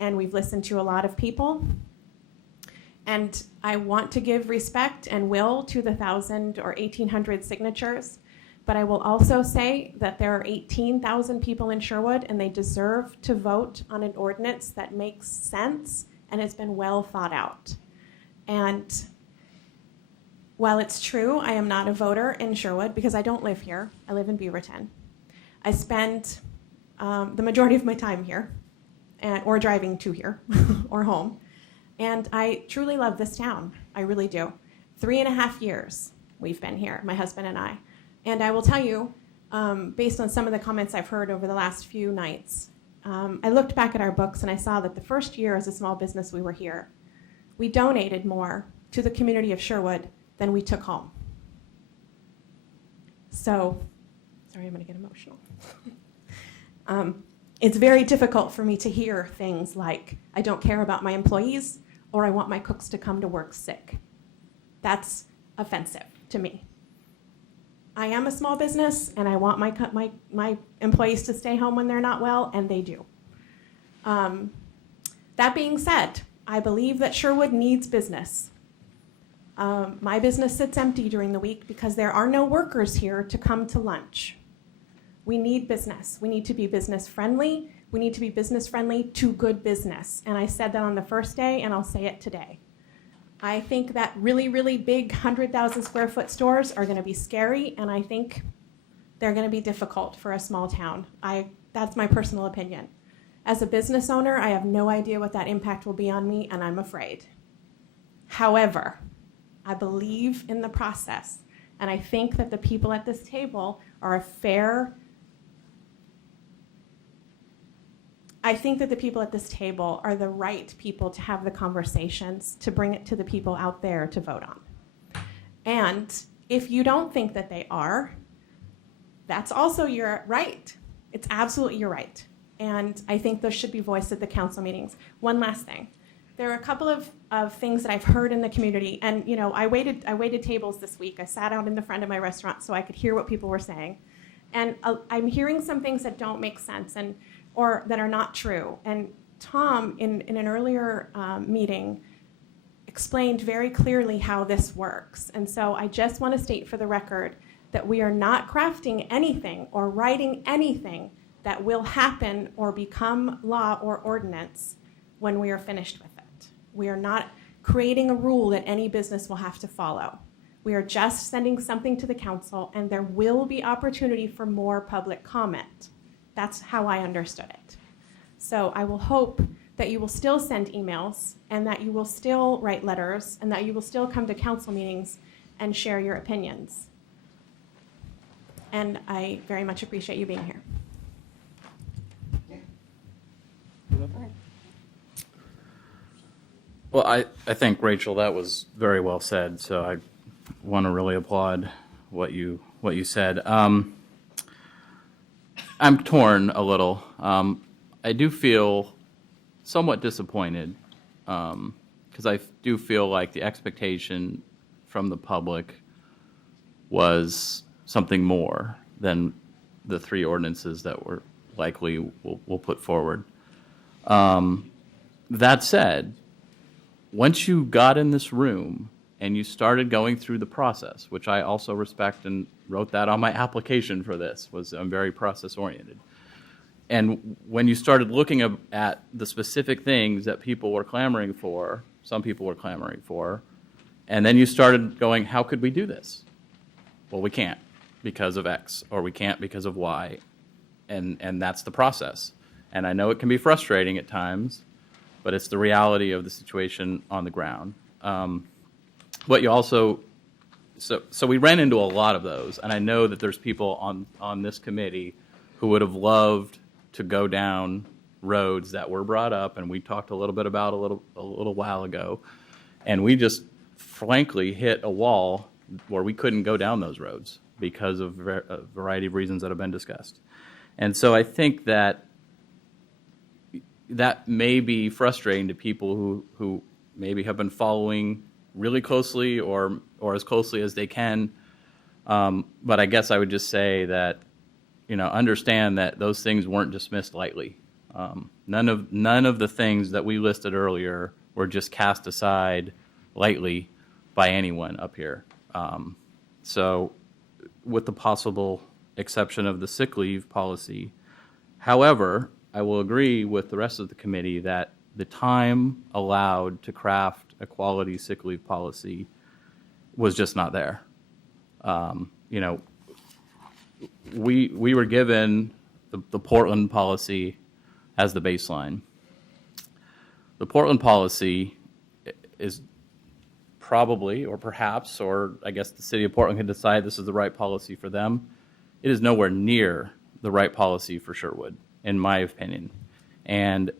and we've listened to a lot of people. And I want to give respect and will to the 1,000 or 1,800 signatures, but I will also say that there are 18,000 people in Sherwood, and they deserve to vote on an ordinance that makes sense and has been well thought out. And While it's true I am not a voter in Sherwood because I don't live here, I live in Beaverton. I spend the majority of my time here, or driving to here, or home. And I truly love this town. I really do. 3.5 years we've been here, my husband and I. And I will tell you, based on some of the comments I've heard over the last few nights, I looked back at our books and I saw that the first year as a small business we were here, we donated more to the community of Sherwood than we took home. So, sorry, I'm going to get emotional. It's very difficult for me to hear things like, I don't care about my employees, or I want my cooks to come to work sick. That's offensive to me. I am a small business, and I want my employees to stay home when they're not well, and they do. That being said, I believe that Sherwood needs business. My business sits empty during the week because there are no workers here to come to lunch. We need business. We need to be business friendly. We need to be business friendly to good business. And I said that on the first day, and I'll say it today. I think that really, really big 100,000 square foot stores are going to be scary, and I think they're going to be difficult for a small town. That's my personal opinion. As a business owner, I have no idea what that impact will be on me, and I'm afraid. However, I believe in the process, and I think that the people at this table are I think that the people at this table are the right people to have the conversations, to bring it to the people out there to vote on. And if you don't think that they are, that's also your right. It's absolutely your right. And I think those should be voiced at the council meetings. One last thing. There are a couple of things that I've heard in the community, and I waited tables this week. I sat out in the front of my restaurant so I could hear what people were saying. And I'm hearing some things that don't make sense or that are not true. And Tom, in an earlier meeting, explained very clearly how this works. And so I just want to state for the record that we are not crafting anything or writing anything that will happen or become law or ordinance when we are finished with it. We are not creating a rule that any business will have to follow. We are just sending something to the council, and there will be opportunity for more public comment. That's how I understood it. So I will hope that you will still send emails, and that you will still write letters, and that you will still come to council meetings and share your opinions. And I very much appreciate you being here. Well, I think, Rachel, that was very well said, so I want to really applaud what you said. I'm torn a little. I do feel somewhat disappointed because I do feel like the expectation from the public was something more than the 3 ordinances that were likely will put forward. That said, once you got in this room and you started going through the process, which I also respect and wrote that on my application for this, I'm very process oriented. And when you started looking at the specific things that people were clamoring for, some people were clamoring for, and then you started going, how could we do this? Well, we can't because of X, or we can't because of Y, and that's the process. And I know it can be frustrating at times, but it's the reality of the situation on the ground. What you also, so we ran into a lot of those, and I know that there's people on this committee who would have loved to go down roads that were brought up, and we talked a little bit about a little while ago, and we just frankly hit a wall where we couldn't go down those roads because of a variety of reasons that have been discussed. And so I think that may be frustrating to people who maybe have been following really closely or as closely as they can. But I guess I would just say that, understand that those things weren't dismissed lightly. None of the things that we listed earlier were just cast aside lightly by anyone up here. So with the possible exception of the sick leave policy. However, I will agree with the rest of the committee that the time allowed to craft a quality sick leave policy was just not there. You know, we were given the Portland policy as the baseline. The Portland policy is probably, or perhaps, or I guess the city of Portland can decide this is the right policy for them. It is nowhere near the right policy for Sherwood, in my opinion. And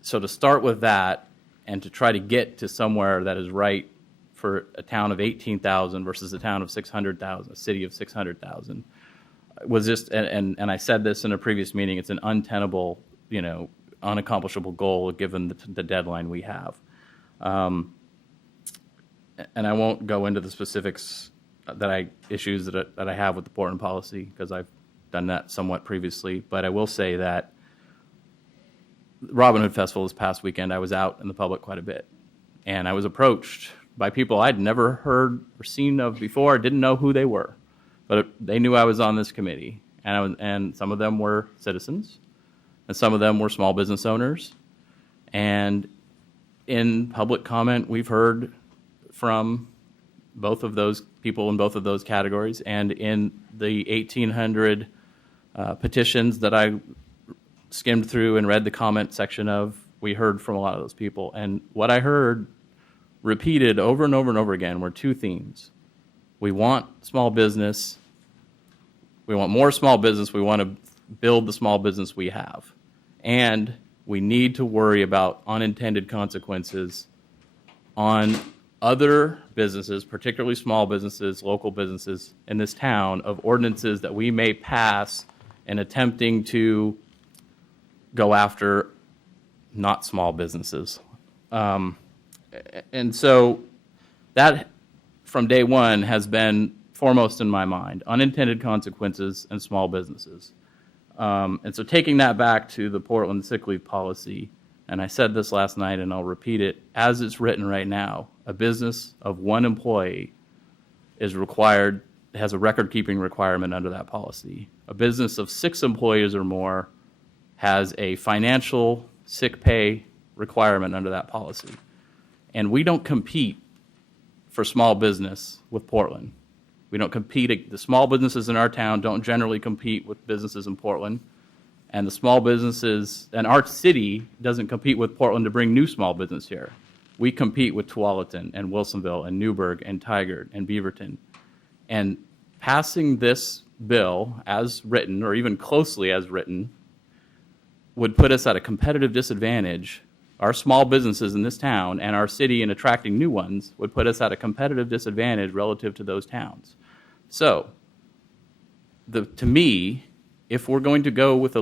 so to start with that and to try to get to somewhere that is right for a town of 18,000 versus a town of 600,000, a city of 600,000, was just, and I said this in a previous meeting, it's an untenable, you know, unaccomplishable goal given the deadline we have. And I won't go into the specifics issues that I have with the Portland policy, because I've done that somewhat previously, but I will say that Robin Hood Festival this past weekend, I was out in the public quite a bit, and I was approached by people I'd never heard or seen of before, didn't know who they were, but they knew I was on this committee, and some of them were citizens, and some of them were small business owners, and in public comment, we've heard from both of those people in both of those categories, and in the 1,800 petitions that I skimmed through and read the comment section of, we heard from a lot of those people. And what I heard repeated over and over and over again were two themes. We want small business. We want more small business. We want to build the small business we have. And we need to worry about unintended consequences on other businesses, particularly small businesses, local businesses in this town, of ordinances that we may pass in attempting to go after not small businesses. And so that, from day one, has been foremost in my mind, unintended consequences and small businesses. And so taking that back to the Portland sick leave policy, and I said this last night and I'll repeat it, as it's written right now, a business of one employee is required, has a record-keeping requirement under that policy. A business of 6 employees or more has a financial sick pay requirement under that policy. And we don't compete for small business with Portland. We don't compete, the small businesses in our town don't generally compete with businesses in Portland. And the small businesses, and our city doesn't compete with Portland to bring new small business here. We compete with Tualatin and Wilsonville and Newburgh and Tigard and Beaverton. And passing this bill as written, or even closely as written, would put us at a competitive disadvantage. Our small businesses in this town and our city in attracting new ones would put us at a competitive disadvantage relative to those towns. So, to me, if we're going to go with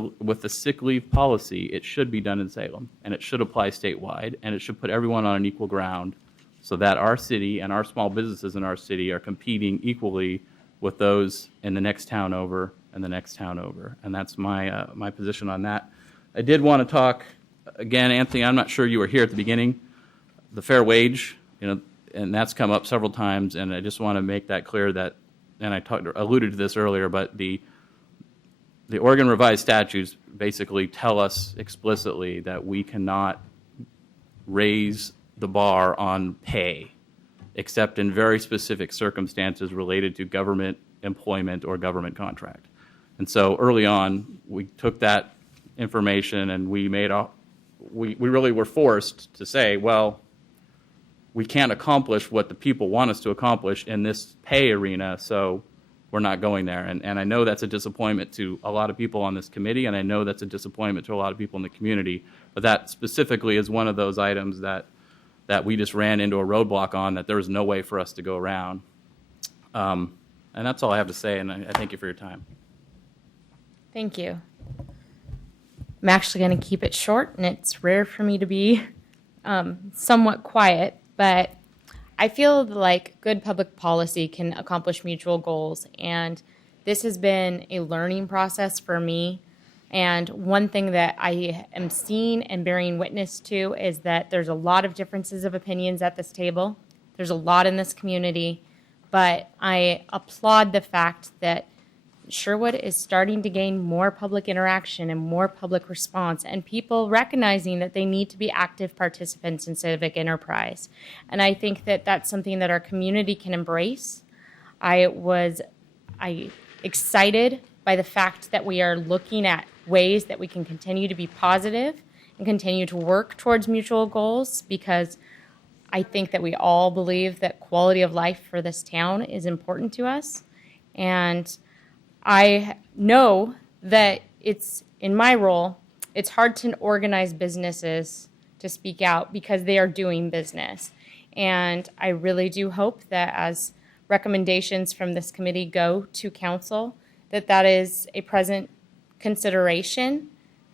the sick leave policy, it should be done in Salem, and it should apply statewide, and it should put everyone on an equal ground so that our city and our small businesses in our city are competing equally with those in the next town over and the next town over. And that's my position on that. I did want to talk, again, Anthony, I'm not sure you were here at the beginning, the fair wage, and that's come up several times, and I just want to make that clear that, and I alluded to this earlier, but the Oregon revised statutes basically tell us explicitly that we cannot raise the bar on pay except in very specific circumstances related to government employment or government contract. And so early on, we took that information and we really were forced to say, well, we can't accomplish what the people want us to accomplish in this pay arena, so we're not going there. And I know that's a disappointment to a lot of people on this committee, and I know that's a disappointment to a lot of people in the community, but that specifically is one of those items that we just ran into a roadblock on, that there was no way for us to go around. And that's all I have to say, and I thank you for your time. Thank you. I'm actually going to keep it short, and it's rare for me to be somewhat quiet, but I feel like good public policy can accomplish mutual goals, and this has been a learning process for me. And one thing that I am seeing and bearing witness to is that there's a lot of differences of opinions at this table. There's a lot in this community, but I applaud the fact that Sherwood is starting to gain more public interaction and more public response, and people recognizing that they need to be active participants in civic enterprise. And I think that that's something that our community can embrace. I excited by the fact that we are looking at ways that we can continue to be positive and continue to work towards mutual goals, because I think that we all believe that quality of life for this town is important to us. And I know that it's in my role, it's hard to organize businesses to speak out because they are doing business. And I really do hope that as recommendations from this committee go to council, that is a present consideration.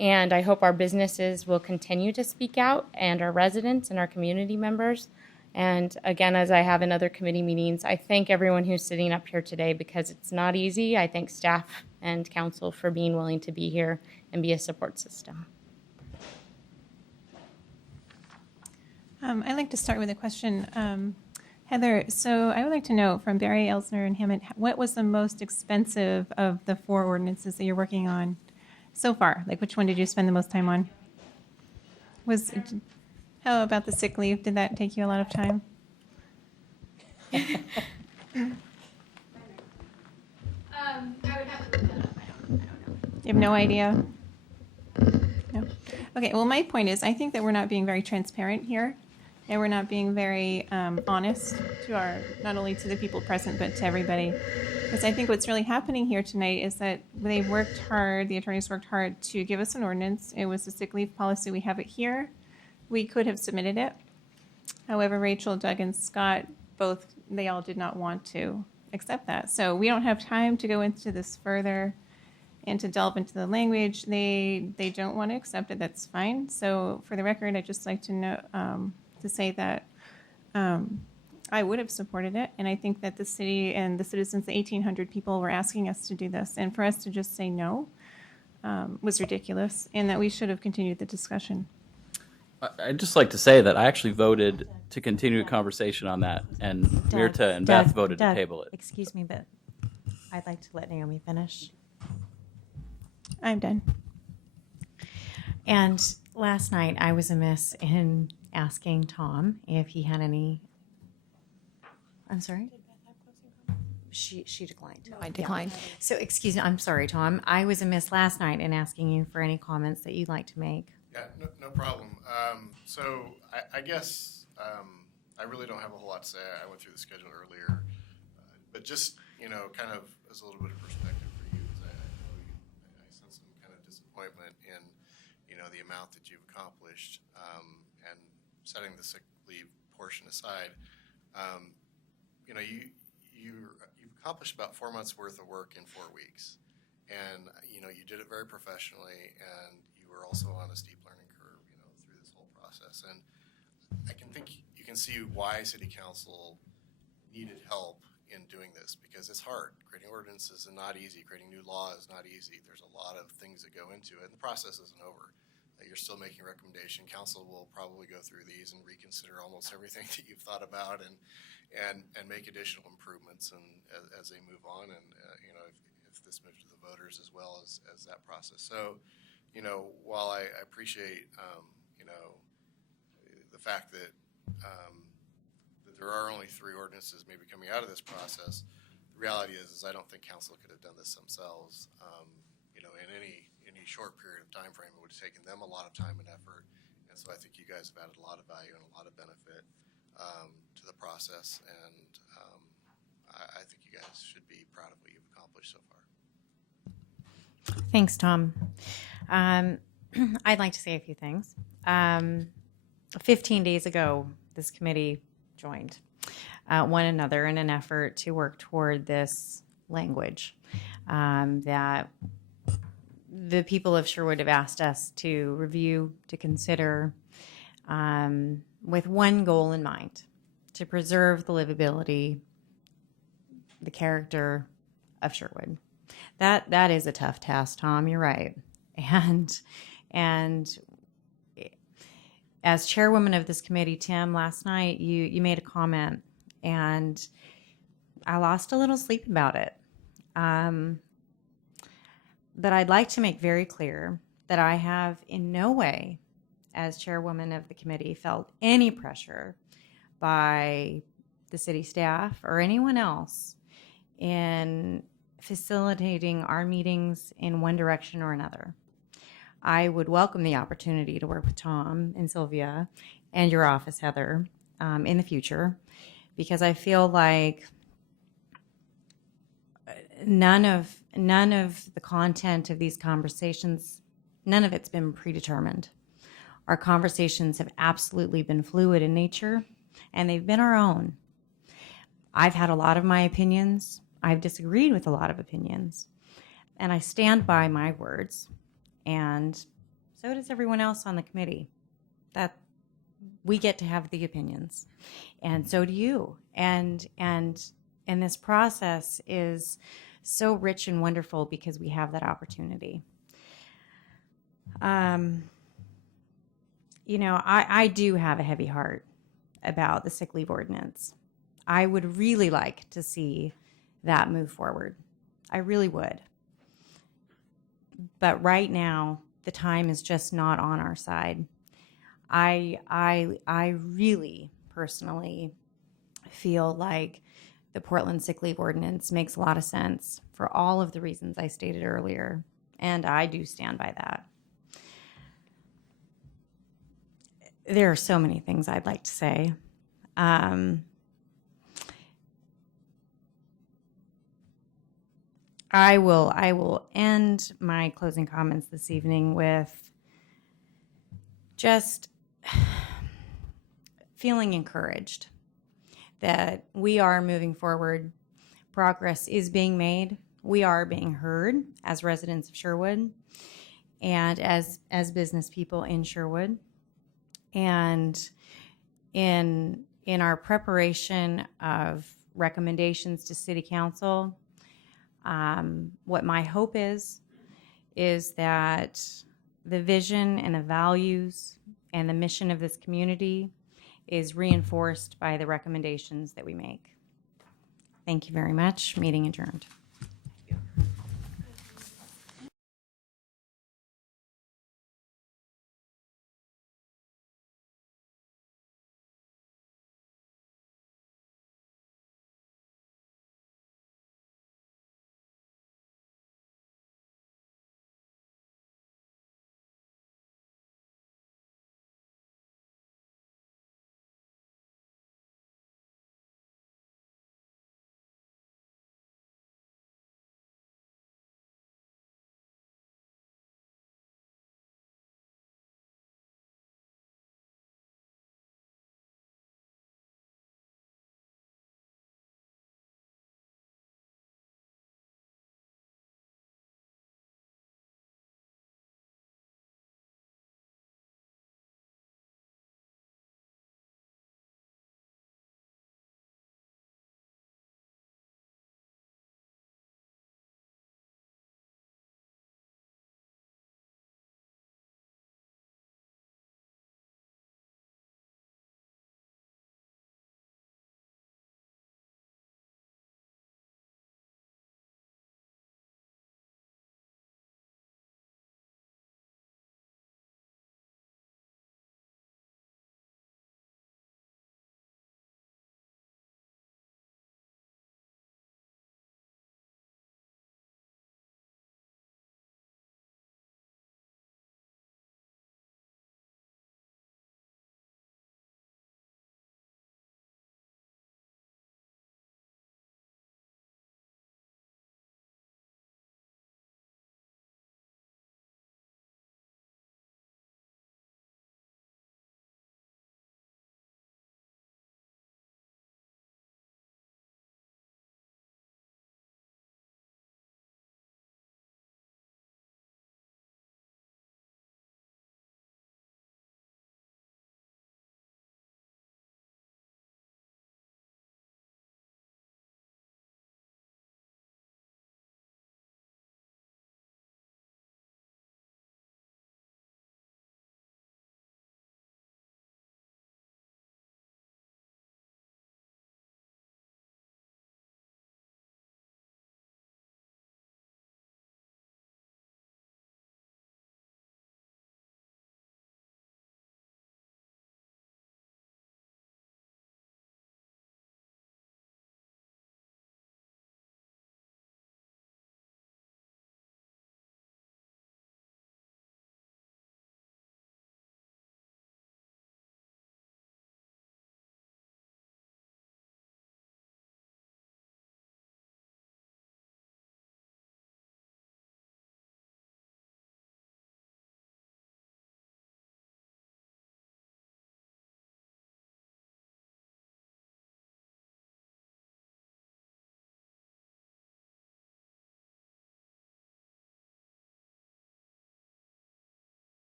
And I hope our businesses will continue to speak out, and our residents and our community members. And again, as I have in other committee meetings, I thank everyone who's sitting up here today, because it's not easy. I thank staff and council for being willing to be here and be a support system. I'd like to start with a question. Heather, so I would like to know from Barry, Elsner, and Hammond, what was the most expensive of the 4 ordinances that you're working on so far? Like, which one did you spend the most time on? How about the sick leave? Did that take you a lot of time? I would have to look that up. I don't know. You have no idea? No? Okay, well, my point is, I think that we're not being very transparent here, and we're not being very honest to not only to the people present, but to everybody. Because I think what's really happening here tonight is that they worked hard, the attorneys worked hard to give us an ordinance. It was the sick leave policy. We have it here. We could have submitted it. However, Rachel, Doug, and Scott, they all did not want to accept that. So we don't have time to go into this further and to delve into the language. They don't want to accept it. That's fine. So for the record, I'd just like to know, to say that I would have supported it. And I think that the city and the citizens, the 1,800 people, were asking us to do this. And for us to just say no was ridiculous, and that we should have continued the discussion. I'd just like to say that I actually voted to continue a conversation on that, and Mirta and Beth voted to table it. Excuse me, but I'd like to let Naomi finish. I'm done. And last night I was amiss in asking Tom if he had any. I'm sorry? She declined. No, I declined. Yeah. So excuse me, I'm sorry, Tom. I was amiss last night in asking you for any comments that you'd like to make. Yeah, no problem. So I guess I really don't have a whole lot to say. I went through the schedule earlier, but just, kind of as a little bit of perspective for you, I sense some kind of disappointment in, the amount that you've accomplished, and setting the sick leave portion aside. You've accomplished about 4 months worth of work in 4 weeks, and you did it very professionally, and you were also on a steep learning curve, through this whole process. And I can think you can see why City Council needed help in doing this, because it's hard. Creating ordinances is not easy. Creating new law is not easy. There's a lot of things that go into it, and the process isn't over. You're still making a recommendation. Council will probably go through these and reconsider almost everything that you've thought about, and make additional improvements and as they move on, and if this moves to the voters as well as that process. So, while I appreciate the fact that that there are only 3 ordinances maybe coming out of this process, the reality is I don't think council could have done this themselves. In any short period of time frame, it would have taken them a lot of time and effort. And so I think you guys have added a lot of value and a lot of benefit to the process. And I think you guys should be proud of what you've accomplished so far. Thanks, Tom. I'd like to say a few things. 15 days ago, this committee joined one another in an effort to work toward this language that the people of Sherwood have asked us to review, to consider, with one goal in mind: to preserve the livability, the character of Sherwood. That is a tough task, Tom. You're right. And as chairwoman of this committee, Tim, last night you made a comment, and I lost a little sleep about it. that I'd like to make very clear that I have in no way, as chairwoman of the committee, felt any pressure by the city staff or anyone else in facilitating our meetings in one direction or another. I would welcome the opportunity to work with Tom and Sylvia and your office, Heather, in the future, because I feel like none of the content of these conversations, none of it's been predetermined. Our conversations have absolutely been fluid in nature, and they've been our own. I've had a lot of my opinions. I've disagreed with a lot of opinions, and I stand by my words, and so does everyone else on the committee. That we get to have the opinions, and so do you. And this process is so rich and wonderful because we have that opportunity. You know, I do have a heavy heart about the sick leave ordinance. I would really like to see that move forward. I really would. But right now, the time is just not on our side. I really personally feel like the Portland sick leave ordinance makes a lot of sense for all of the reasons I stated earlier, and I do stand by that. There are so many things I'd like to say. I will end my closing comments this evening with just feeling encouraged that we are moving forward. Progress is being made. We are being heard as residents of Sherwood and as business people in Sherwood. And in our preparation of recommendations to City Council, what my hope is that the vision and the values and the mission of this community is reinforced by the recommendations that we make. Thank you very much. Meeting adjourned.